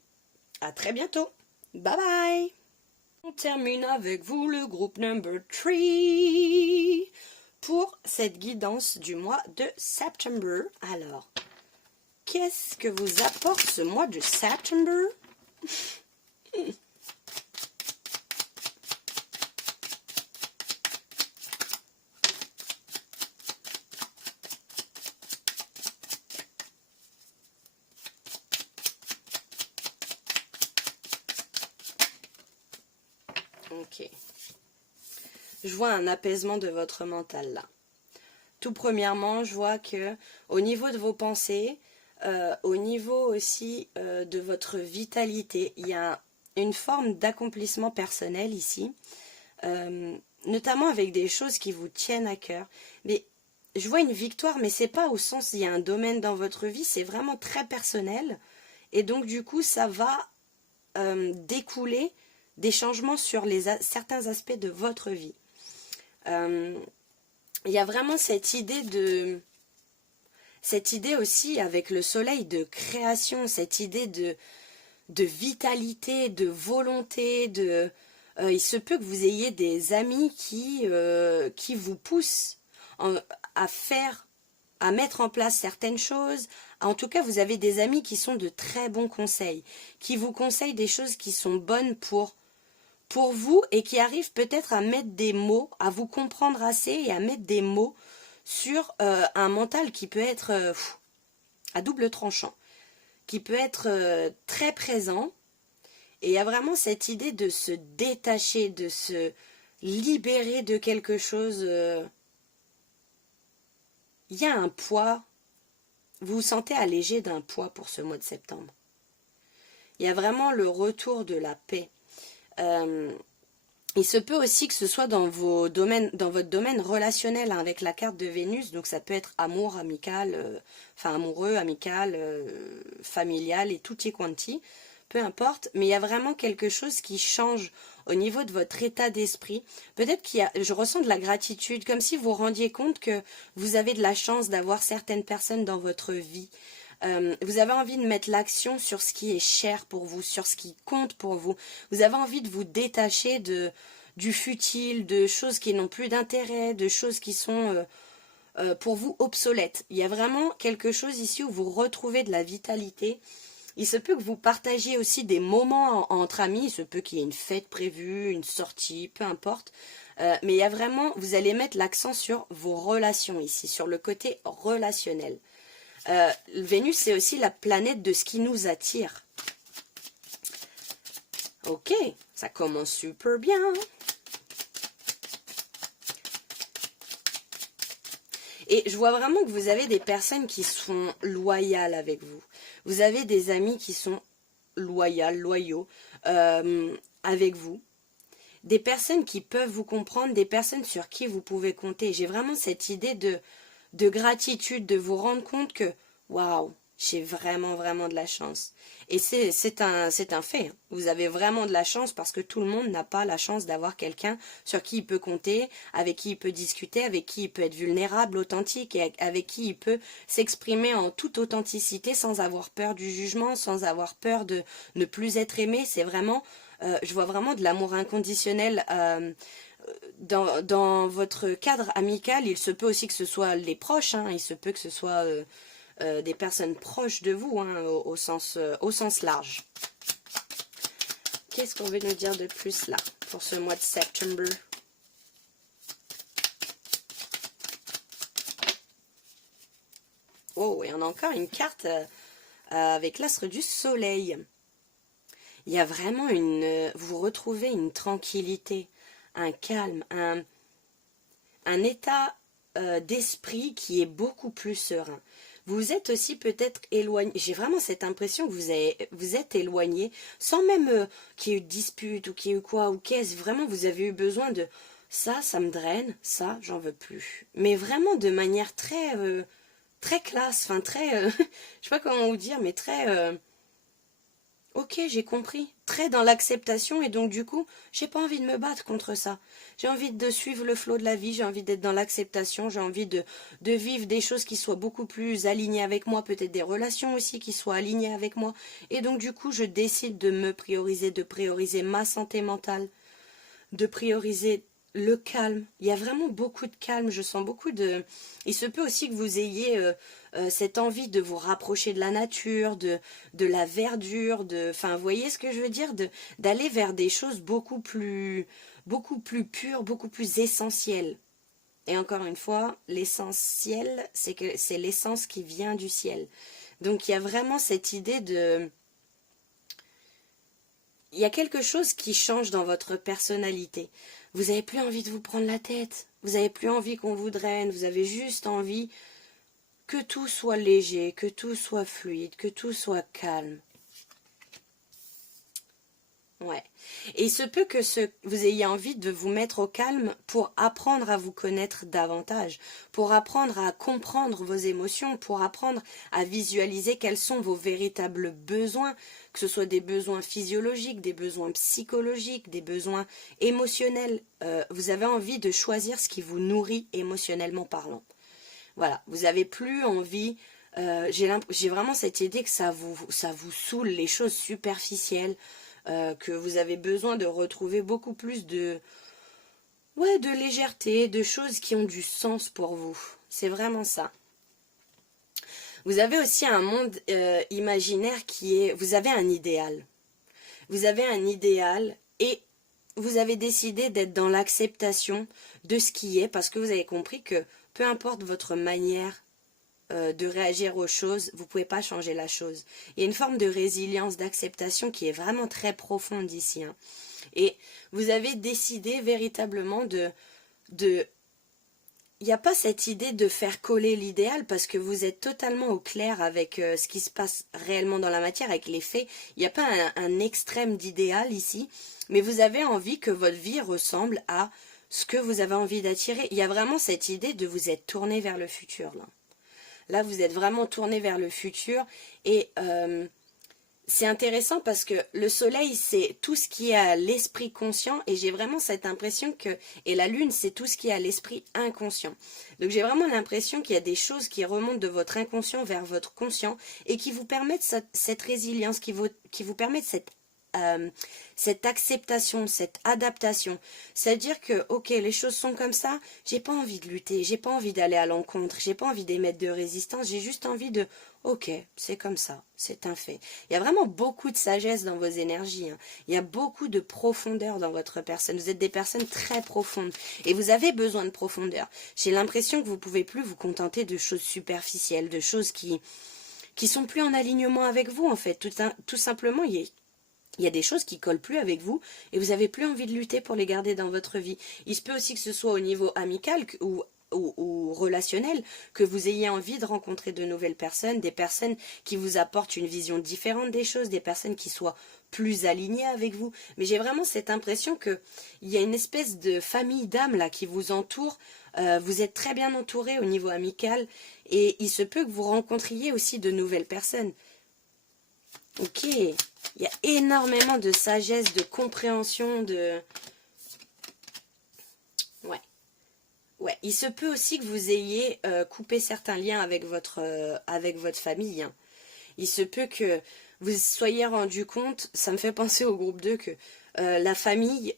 à très bientôt. Bye bye. On termine avec vous le groupe number 3 pour cette guidance du mois de septembre. Alors, qu'est-ce que vous apporte ce mois de septembre? Ok. Je vois un apaisement de votre mental là. Tout premièrement, je vois que au niveau de vos pensées, au niveau aussi de votre vitalité, il y a une forme d'accomplissement personnel ici, notamment avec des choses qui vous tiennent à cœur. Mais je vois une victoire, mais c'est pas au sens il y a un domaine dans votre vie, c'est vraiment très personnel. Et donc du coup, ça va découler des changements sur certains aspects de votre vie. Il y a vraiment cette idée aussi avec le soleil de création, cette idée de vitalité, de volonté, il se peut que vous ayez des amis qui vous poussent à mettre en place certaines choses. En tout cas, vous avez des amis qui sont de très bons conseils, qui vous conseillent des choses qui sont bonnes pour pour vous et qui arrive peut-être à mettre des mots, à vous comprendre assez et à mettre des mots sur un mental qui peut être à double tranchant, qui peut être très présent. Et il y a vraiment cette idée de se détacher, de se libérer de quelque chose. Il y a un poids. Vous vous sentez allégé d'un poids pour ce mois de septembre. Il y a vraiment le retour de la paix. Il se peut aussi que ce soit dans votre domaine relationnel, hein, avec la carte de Vénus. Donc ça peut être amour, amical, amoureux, amical, familial et tutti quanti. Peu importe, mais il y a vraiment quelque chose qui change au niveau de votre état d'esprit. Peut-être je ressens de la gratitude, comme si vous vous rendiez compte que vous avez de la chance d'avoir certaines personnes dans votre vie. Vous avez envie de mettre l'action sur ce qui est cher pour vous, sur ce qui compte pour vous. Vous avez envie de vous détacher du futile, de choses qui n'ont plus d'intérêt, de choses qui sont pour vous obsolètes. Il y a vraiment quelque chose ici où vous retrouvez de la vitalité. Il se peut que vous partagiez aussi des moments entre amis, il se peut qu'il y ait une fête prévue, une sortie, peu importe. Mais il y a vraiment, vous allez mettre l'accent sur vos relations ici, sur le côté relationnel. Vénus, c'est aussi la planète de ce qui nous attire. Ok, ça commence super bien. Et je vois vraiment que vous avez des personnes qui sont loyales avec vous. Vous avez des amis qui sont loyaux avec vous. Des personnes qui peuvent vous comprendre, des personnes sur qui vous pouvez compter. J'ai vraiment cette idée de gratitude, de vous rendre compte que, waouh, j'ai vraiment de la chance. Et c'est un fait. Vous avez vraiment de la chance parce que tout le monde n'a pas la chance d'avoir quelqu'un sur qui il peut compter, avec qui il peut discuter, avec qui il peut être vulnérable, authentique, et avec qui il peut s'exprimer en toute authenticité sans avoir peur du jugement, sans avoir peur de ne plus être aimé. C'est vraiment, je vois vraiment de l'amour inconditionnel. Dans votre cadre amical, il se peut aussi que ce soit les proches, hein, il se peut que ce soit des personnes proches de vous, hein, au sens large. Qu'est-ce qu'on veut nous dire de plus là, pour ce mois de septembre? Oh, et on a encore une carte avec l'astre du soleil. Il y a vraiment vous retrouvez une tranquillité, un calme, un état d'esprit qui est beaucoup plus serein. Vous êtes aussi peut-être éloigné, j'ai vraiment cette impression que vous êtes éloigné, sans même qu'il y ait eu de dispute ou qu'il y ait eu quoi, ou qu'est-ce, vraiment vous avez eu besoin de ça me draine, ça, j'en veux plus. Mais vraiment de manière très classe, enfin très, je sais pas comment vous dire, mais très... Ok, j'ai compris. Très dans l'acceptation et donc du coup, j'ai pas envie de me battre contre ça. J'ai envie de suivre le flot de la vie, j'ai envie d'être dans l'acceptation, j'ai envie de vivre des choses qui soient beaucoup plus alignées avec moi, peut-être des relations aussi qui soient alignées avec moi. Et donc du coup, je décide de me prioriser, de prioriser ma santé mentale, de prioriser le calme. Il y a vraiment beaucoup de calme, je sens beaucoup de... Il se peut aussi que vous ayez cette envie de vous rapprocher de la nature, de la verdure, enfin, vous voyez ce que je veux dire, d'aller vers des choses beaucoup plus pures, beaucoup plus essentielles. Et encore une fois, l'essentiel, c'est que c'est l'essence qui vient du ciel. Donc il y a vraiment cette idée de... Il y a quelque chose qui change dans votre personnalité. Vous n'avez plus envie de vous prendre la tête. Vous n'avez plus envie qu'on vous draine. Vous avez juste envie que tout soit léger, que tout soit fluide, que tout soit calme. Ouais. Et il se peut que vous ayez envie de vous mettre au calme pour apprendre à vous connaître davantage, pour apprendre à comprendre vos émotions, pour apprendre à visualiser quels sont vos véritables besoins, que ce soit des besoins physiologiques, des besoins psychologiques, des besoins émotionnels. Vous avez envie de choisir ce qui vous nourrit émotionnellement parlant. Voilà, vous n'avez plus envie... j'ai vraiment cette idée que ça vous saoule, les choses superficielles, que vous avez besoin de retrouver beaucoup plus de légèreté, de choses qui ont du sens pour vous. C'est vraiment ça. Vous avez aussi un monde imaginaire qui est... Vous avez un idéal. Vous avez un idéal et vous avez décidé d'être dans l'acceptation de ce qui est, parce que vous avez compris que peu importe votre manière de réagir aux choses, vous ne pouvez pas changer la chose. Il y a une forme de résilience, d'acceptation qui est vraiment très profonde ici. Hein. Et vous avez décidé véritablement de il n'y a pas cette idée de faire coller l'idéal parce que vous êtes totalement au clair avec ce qui se passe réellement dans la matière, avec les faits. Il n'y a pas un extrême d'idéal ici, mais vous avez envie que votre vie ressemble à ce que vous avez envie d'attirer. Il y a vraiment cette idée de vous être tourné vers le futur. Là, vous êtes vraiment tourné vers le futur et c'est intéressant parce que le soleil, c'est tout ce qui est à l'esprit conscient et j'ai vraiment cette impression que... Et la lune, c'est tout ce qui est à l'esprit inconscient. Donc j'ai vraiment l'impression qu'il y a des choses qui remontent de votre inconscient vers votre conscient et qui vous permettent cette résilience, qui vous permettent cette acceptation, cette adaptation. C'est-à-dire que, ok, les choses sont comme ça, j'ai pas envie de lutter, j'ai pas envie d'aller à l'encontre, j'ai pas envie d'émettre de résistance, j'ai juste envie de, ok, c'est comme ça, c'est un fait. Il y a vraiment beaucoup de sagesse dans vos énergies, hein. Il y a beaucoup de profondeur dans votre personne. Vous êtes des personnes très profondes et vous avez besoin de profondeur. J'ai l'impression que vous pouvez plus vous contenter de choses superficielles, de choses qui sont plus en alignement avec vous, en fait. Tout simplement, il y a des choses qui collent plus avec vous et vous avez plus envie de lutter pour les garder dans votre vie. Il se peut aussi que ce soit au niveau amical ou relationnel, que vous ayez envie de rencontrer de nouvelles personnes, des personnes qui vous apportent une vision différente des choses, des personnes qui soient plus alignées avec vous. Mais j'ai vraiment cette impression que il y a une espèce de famille d'âmes là qui vous entoure. Vous êtes très bien entouré au niveau amical et il se peut que vous rencontriez aussi de nouvelles personnes. Ok, il y a énormément de sagesse, de compréhension, Ouais, il se peut aussi que vous ayez coupé certains liens avec votre famille. Hein. Il se peut que vous soyez rendu compte, ça me fait penser au groupe 2 que la famille,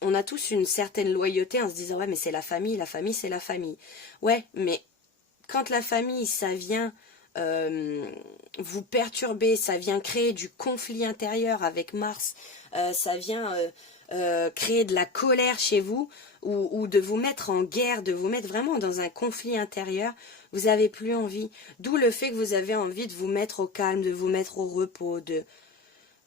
on a tous une certaine loyauté en se disant ouais mais c'est la famille c'est la famille. Ouais, mais quand la famille ça vient vous perturber, ça vient créer du conflit intérieur avec Mars, ça vient créer de la colère chez vous ou de vous mettre en guerre, de vous mettre vraiment dans un conflit intérieur, vous n'avez plus envie. D'où le fait que vous avez envie de vous mettre au calme, de vous mettre au repos,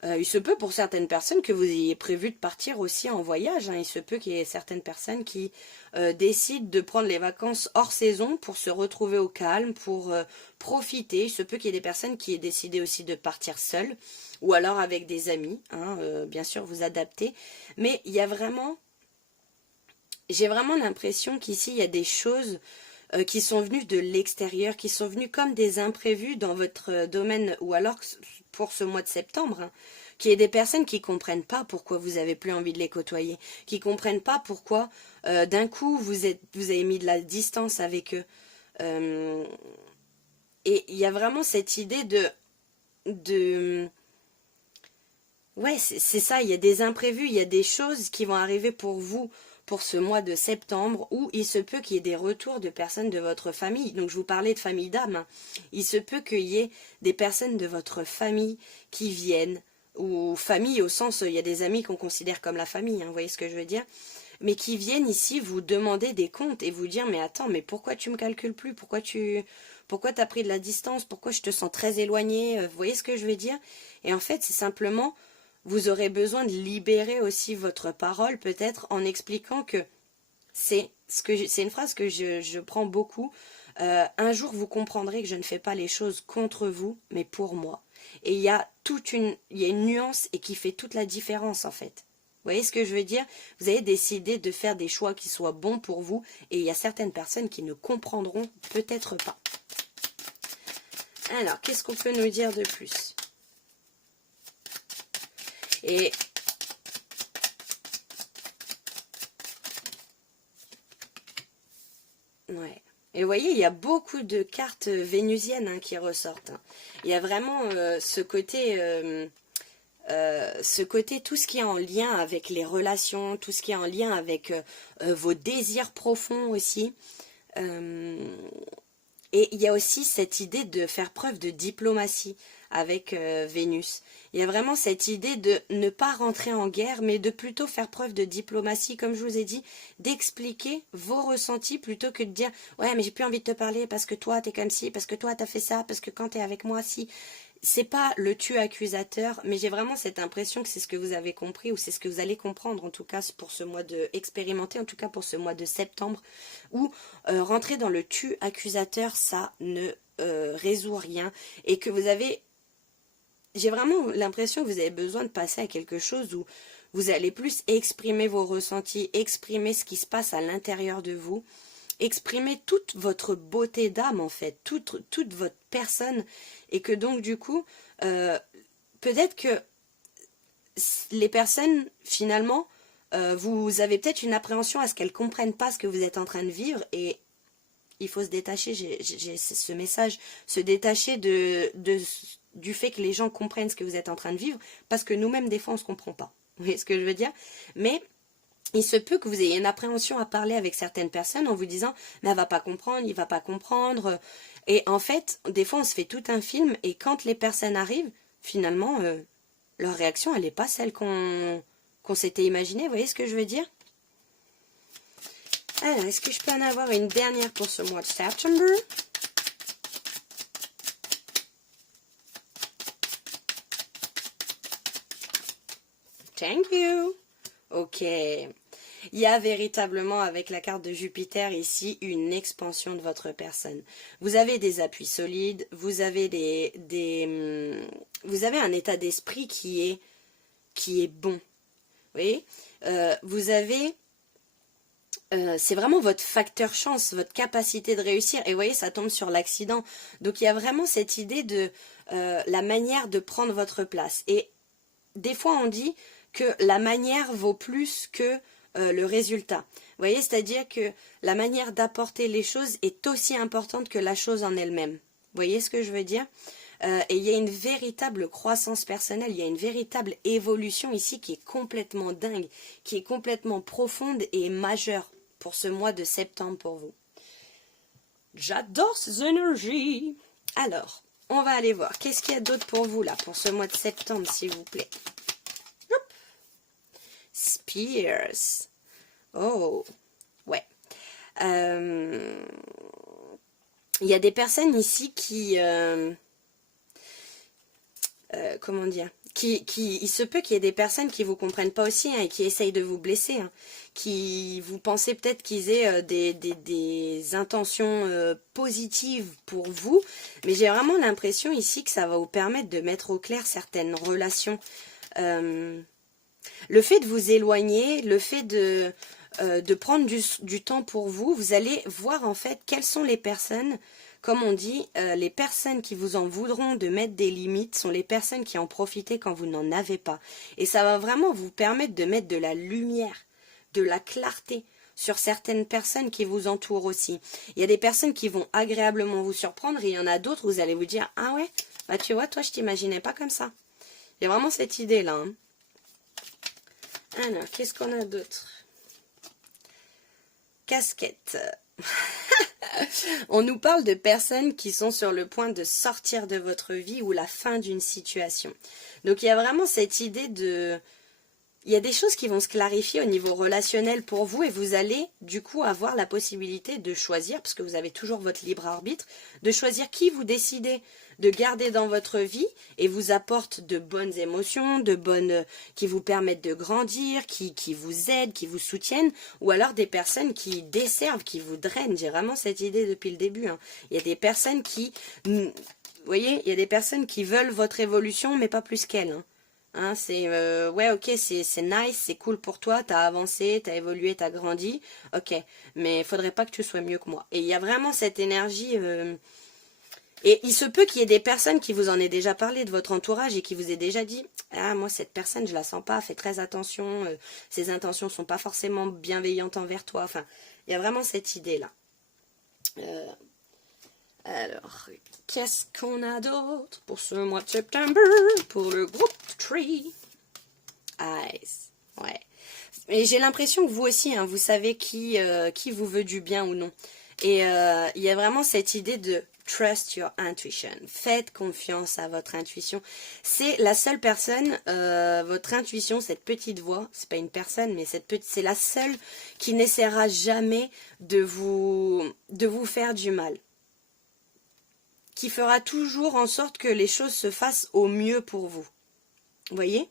il se peut pour certaines personnes que vous ayez prévu de partir aussi en voyage. Hein. Il se peut qu'il y ait certaines personnes qui décident de prendre les vacances hors saison pour se retrouver au calme, pour profiter. Il se peut qu'il y ait des personnes qui aient décidé aussi de partir seules ou alors avec des amis. Hein. Bien sûr, vous adaptez. Mais il y a vraiment... J'ai vraiment l'impression qu'ici, il y a des choses qui sont venues de l'extérieur, qui sont venues comme des imprévus dans votre domaine, ou alors pour ce mois de septembre, hein, qu'il y ait des personnes qui ne comprennent pas pourquoi vous n'avez plus envie de les côtoyer, qui ne comprennent pas pourquoi d'un coup vous avez mis de la distance avec eux. Et il y a vraiment cette idée ouais, c'est ça, il y a des imprévus, il y a des choses qui vont arriver pour vous pour ce mois de septembre où il se peut qu'il y ait des retours de personnes de votre famille. Donc je vous parlais de famille d'âme. Hein. Il se peut qu'il y ait des personnes de votre famille qui viennent, ou famille au sens, il y a des amis qu'on considère comme la famille, hein, vous voyez ce que je veux dire, mais qui viennent ici vous demander des comptes et vous dire mais attends, mais pourquoi tu me calcules plus, pourquoi t'as pris de la distance, pourquoi je te sens très éloignée, vous voyez ce que je veux dire. Et en fait c'est simplement... Vous aurez besoin de libérer aussi votre parole, peut-être en expliquant que c'est une phrase que je prends beaucoup. Un jour, vous comprendrez que je ne fais pas les choses contre vous, mais pour moi. Et il y a une nuance et qui fait toute la différence, en fait. Vous voyez ce que je veux dire? Vous avez décidé de faire des choix qui soient bons pour vous, et il y a certaines personnes qui ne comprendront peut-être pas. Alors, qu'est-ce qu'on peut nous dire de plus? Et ouais. Et vous voyez, il y a beaucoup de cartes vénusiennes hein, qui ressortent. Hein. Il y a vraiment ce côté, tout ce qui est en lien avec les relations, tout ce qui est en lien avec vos désirs profonds aussi. Et il y a aussi cette idée de faire preuve de diplomatie avec Vénus. Il y a vraiment cette idée de ne pas rentrer en guerre, mais de plutôt faire preuve de diplomatie, comme je vous ai dit, d'expliquer vos ressentis plutôt que de dire « Ouais, mais j'ai plus envie de te parler parce que toi, t'es comme ci, parce que toi, t'as fait ça, parce que quand t'es avec moi, si... » C'est pas le tu accusateur, mais j'ai vraiment cette impression que c'est ce que vous avez compris, ou c'est ce que vous allez comprendre, en tout cas pour ce mois de expérimenter, en tout cas pour ce mois de septembre, où rentrer dans le tu accusateur, ça ne résout rien, et que vous avez, j'ai vraiment l'impression que vous avez besoin de passer à quelque chose où vous allez plus exprimer vos ressentis, exprimer ce qui se passe à l'intérieur de vous, exprimer toute votre beauté d'âme en fait, toute votre personne, et que donc du coup, peut-être que les personnes finalement, vous avez peut-être une appréhension à ce qu'elles comprennent pas ce que vous êtes en train de vivre, et il faut se détacher, j'ai ce message, se détacher du fait que les gens comprennent ce que vous êtes en train de vivre, parce que nous-mêmes des fois on se comprend pas, vous voyez ce que je veux dire, mais il se peut que vous ayez une appréhension à parler avec certaines personnes en vous disant « mais elle va pas comprendre, il va pas comprendre ». Et en fait, des fois on se fait tout un film, et quand les personnes arrivent, finalement, leur réaction, elle n'est pas celle qu'on s'était imaginée, vous voyez ce que je veux dire? Alors, est-ce que je peux en avoir une dernière pour ce mois de septembre? Thank you. Ok. Il y a véritablement avec la carte de Jupiter ici une expansion de votre personne. Vous avez des appuis solides, vous avez vous avez un état d'esprit qui est bon. Vous voyez, vous avez c'est vraiment votre facteur chance, votre capacité de réussir. Et vous voyez, ça tombe sur l'accident. Donc il y a vraiment cette idée de la manière de prendre votre place. Et des fois on dit que la manière vaut plus que le résultat. Vous voyez, c'est-à-dire que la manière d'apporter les choses est aussi importante que la chose en elle-même. Vous voyez ce que je veux dire? Et il y a une véritable croissance personnelle, il y a une véritable évolution ici qui est complètement dingue, qui est complètement profonde et majeure pour ce mois de septembre pour vous. J'adore ces énergies. Alors, on va aller voir. Qu'est-ce qu'il y a d'autre pour vous là, pour ce mois de septembre, s'il vous plaît? Spears. Oh, ouais. Il y a des personnes ici qui... comment dire, il se peut qu'il y ait des personnes qui vous comprennent pas aussi, hein, et qui essayent de vous blesser, hein, qui vous pensez peut-être qu'ils aient des intentions positives pour vous, mais j'ai vraiment l'impression ici que ça va vous permettre de mettre au clair certaines relations. Le fait de vous éloigner, le fait de prendre du temps pour vous, vous allez voir en fait quelles sont les personnes. Comme on dit, les personnes qui vous en voudront de mettre des limites sont les personnes qui en profitaient quand vous n'en avez pas. Et ça va vraiment vous permettre de mettre de la lumière, de la clarté sur certaines personnes qui vous entourent aussi. Il y a des personnes qui vont agréablement vous surprendre, et il y en a d'autres où vous allez vous dire « Ah ouais, bah tu vois, toi je t'imaginais pas comme ça ». Il y a vraiment cette idée-là. Hein. Alors, qu'est-ce qu'on a d'autre? Casquette. On nous parle de personnes qui sont sur le point de sortir de votre vie ou la fin d'une situation. Donc il y a vraiment cette idée de... Il y a des choses qui vont se clarifier au niveau relationnel pour vous, et vous allez du coup avoir la possibilité de choisir, parce que vous avez toujours votre libre arbitre, de choisir qui vous décidez de garder dans votre vie et vous apporte de bonnes émotions, qui vous permettent de grandir, qui vous aident, qui vous soutiennent, ou alors des personnes qui desservent, qui vous drainent. J'ai vraiment cette idée depuis le début. Hein. Il y a des personnes qui, vous voyez, il y a des personnes qui veulent votre évolution, mais pas plus qu'elles. Hein. Hein, c'est ouais, ok, c'est nice, c'est cool pour toi, t'as avancé, t'as évolué, t'as grandi, ok, mais il faudrait pas que tu sois mieux que moi. Et il y a vraiment cette énergie, et il se peut qu'il y ait des personnes qui vous en aient déjà parlé de votre entourage et qui vous aient déjà dit « Ah, moi, cette personne, je la sens pas, fais très attention, ses intentions sont pas forcément bienveillantes envers toi. » Enfin, il y a vraiment cette idée-là. Alors, qu'est-ce qu'on a d'autre pour ce mois de septembre? Pour le groupe Tree Eyes. Ouais. Et j'ai l'impression que vous aussi, hein, vous savez qui vous veut du bien ou non. Et il y a vraiment cette idée de trust your intuition. Faites confiance à votre intuition. C'est la seule personne, votre intuition, cette petite voix, c'est pas une personne, mais c'est la seule qui n'essaiera jamais de vous faire du mal. Qui fera toujours en sorte que les choses se fassent au mieux pour vous. Vous voyez ?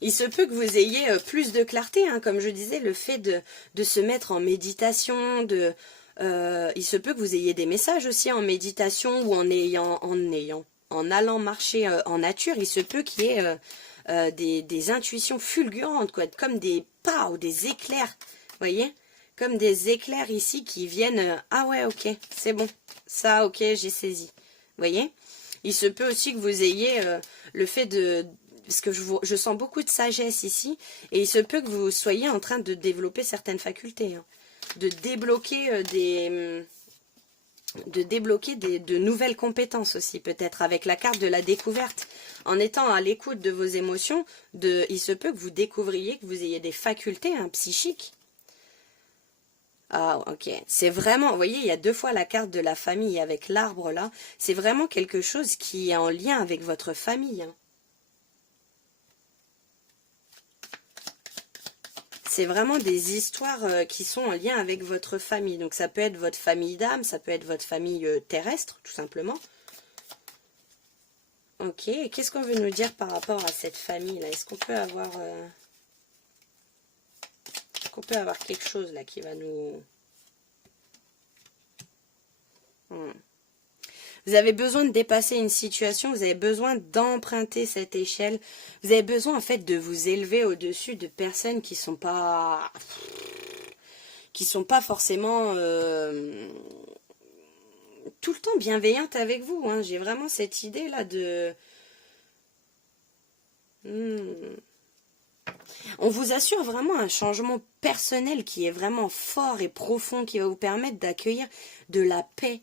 Il se peut que vous ayez plus de clarté, hein, comme je disais, le fait de se mettre en méditation, il se peut que vous ayez des messages aussi en méditation ou en allant marcher en nature. Il se peut qu'il y ait des intuitions fulgurantes, quoi, comme des pas ou des éclairs, vous voyez, comme des éclairs ici qui viennent, ah ouais, ok, c'est bon, ça, ok, j'ai saisi, vous voyez. Il se peut aussi que vous ayez le fait parce que je sens beaucoup de sagesse ici, et il se peut que vous soyez en train de développer certaines facultés, hein, de débloquer de nouvelles compétences aussi, peut-être, avec la carte de la découverte. En étant à l'écoute de vos émotions, il se peut que vous découvriez que vous ayez des facultés, hein, psychiques. Ah, ok. C'est vraiment, vous voyez, il y a 2 fois la carte de la famille avec l'arbre là. C'est vraiment quelque chose qui est en lien avec votre famille, hein. C'est vraiment des histoires qui sont en lien avec votre famille. Donc ça peut être votre famille d'âme, ça peut être votre famille terrestre, tout simplement. Ok, qu'est-ce qu'on veut nous dire par rapport à cette famille-là? Est-ce qu'on peut avoir... quelque chose là qui va nous... Vous avez besoin de dépasser une situation, vous avez besoin d'emprunter cette échelle, vous avez besoin en fait de vous élever au-dessus de personnes qui sont pas forcément tout le temps bienveillantes avec vous, hein. J'ai vraiment cette idée là de... On vous assure vraiment un changement personnel qui est vraiment fort et profond, qui va vous permettre d'accueillir de la paix,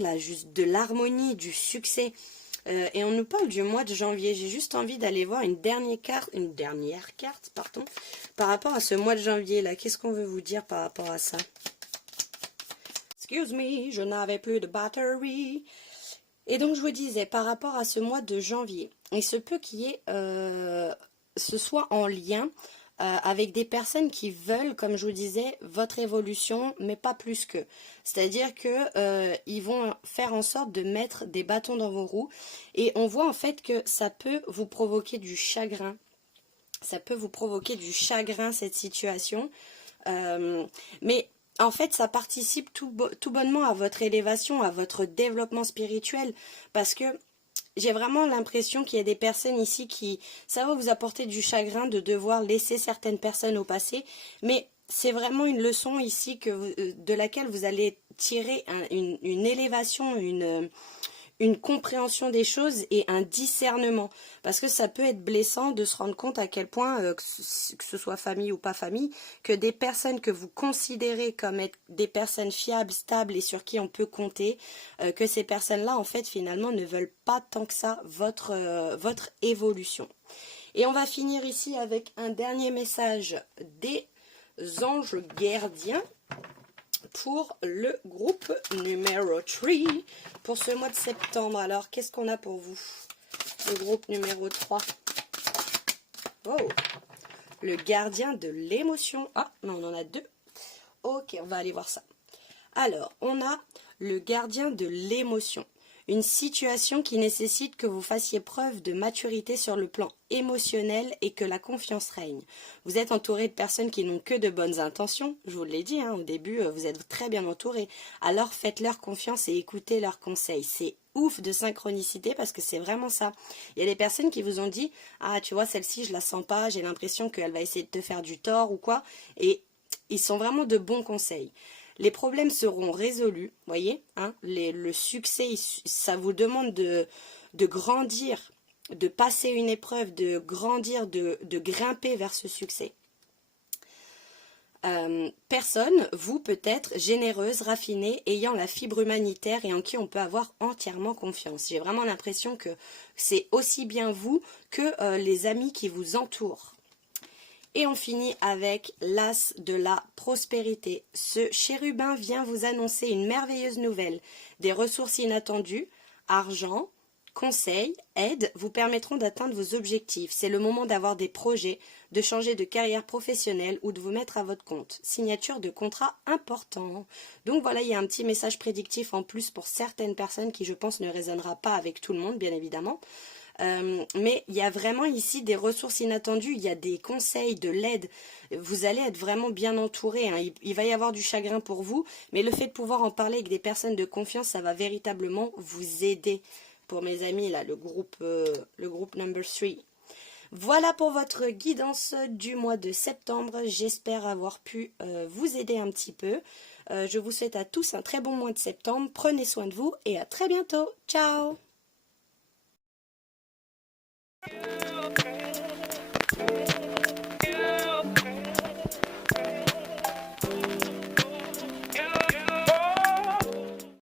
là, juste de l'harmonie, du succès. Et on nous parle du mois de janvier. J'ai juste envie d'aller voir une dernière carte, pardon, par rapport à ce mois de janvier là. Qu'est-ce qu'on veut vous dire par rapport à ça? Excuse me, je n'avais plus de batterie. Et donc je vous disais, par rapport à ce mois de janvier, il se peut qu'il y ait, ce soit en lien avec des personnes qui veulent, comme je vous disais, votre évolution, mais pas plus que. C'est-à-dire que ils vont faire en sorte de mettre des bâtons dans vos roues. Et on voit en fait que ça peut vous provoquer du chagrin. Ça peut vous provoquer du chagrin, cette situation. Mais en fait, ça participe tout bonnement à votre élévation, à votre développement spirituel. Parce que j'ai vraiment l'impression qu'il y a des personnes ici qui... Ça va vous apporter du chagrin de devoir laisser certaines personnes au passé. Mais c'est vraiment une leçon ici de laquelle vous allez tirer une élévation, une compréhension des choses et un discernement. Parce que ça peut être blessant de se rendre compte à quel point, que ce soit famille ou pas famille, que des personnes que vous considérez comme être des personnes fiables, stables et sur qui on peut compter, que ces personnes-là, en fait, finalement, ne veulent pas tant que ça votre évolution. Et on va finir ici avec un dernier message des anges gardiens pour le groupe numéro 3 pour ce mois de septembre. Alors, qu'est-ce qu'on a pour vous? Le groupe numéro 3. Oh, le gardien de l'émotion. Ah, non, on en a 2. Ok, on va aller voir ça. Alors, on a le gardien de l'émotion. Une situation qui nécessite que vous fassiez preuve de maturité sur le plan émotionnel et que la confiance règne. Vous êtes entouré de personnes qui n'ont que de bonnes intentions. Je vous l'ai dit, hein, au début, vous êtes très bien entouré. Alors faites-leur confiance et écoutez leurs conseils. C'est ouf de synchronicité parce que c'est vraiment ça. Il y a des personnes qui vous ont dit « Ah, tu vois, celle-ci, je la sens pas, j'ai l'impression qu'elle va essayer de te faire du tort ou quoi. » Et ils sont vraiment de bons conseils. Les problèmes seront résolus, voyez, hein, le succès, ça vous demande de grandir, de passer une épreuve, de grandir, de grimper vers ce succès. Personne, vous peut-être, généreuse, raffinée, ayant la fibre humanitaire et en qui on peut avoir entièrement confiance. J'ai vraiment l'impression que c'est aussi bien vous que les amis qui vous entourent. Et on finit avec l'as de la prospérité. Ce chérubin vient vous annoncer une merveilleuse nouvelle. Des ressources inattendues, argent, conseils, aides vous permettront d'atteindre vos objectifs. C'est le moment d'avoir des projets, de changer de carrière professionnelle ou de vous mettre à votre compte. Signature de contrat important. Donc voilà, il y a un petit message prédictif en plus pour certaines personnes qui, je pense, ne résonnera pas avec tout le monde, bien évidemment. Mais il y a vraiment ici des ressources inattendues, il y a des conseils, de l'aide. Vous allez être vraiment bien entouré, hein. Il va y avoir du chagrin pour vous, mais le fait de pouvoir en parler avec des personnes de confiance, ça va véritablement vous aider. Pour mes amis, là, le groupe number 3. Voilà pour votre guidance du mois de septembre. J'espère avoir pu vous aider un petit peu. Je vous souhaite à tous un très bon mois de septembre. Prenez soin de vous et à très bientôt. Ciao!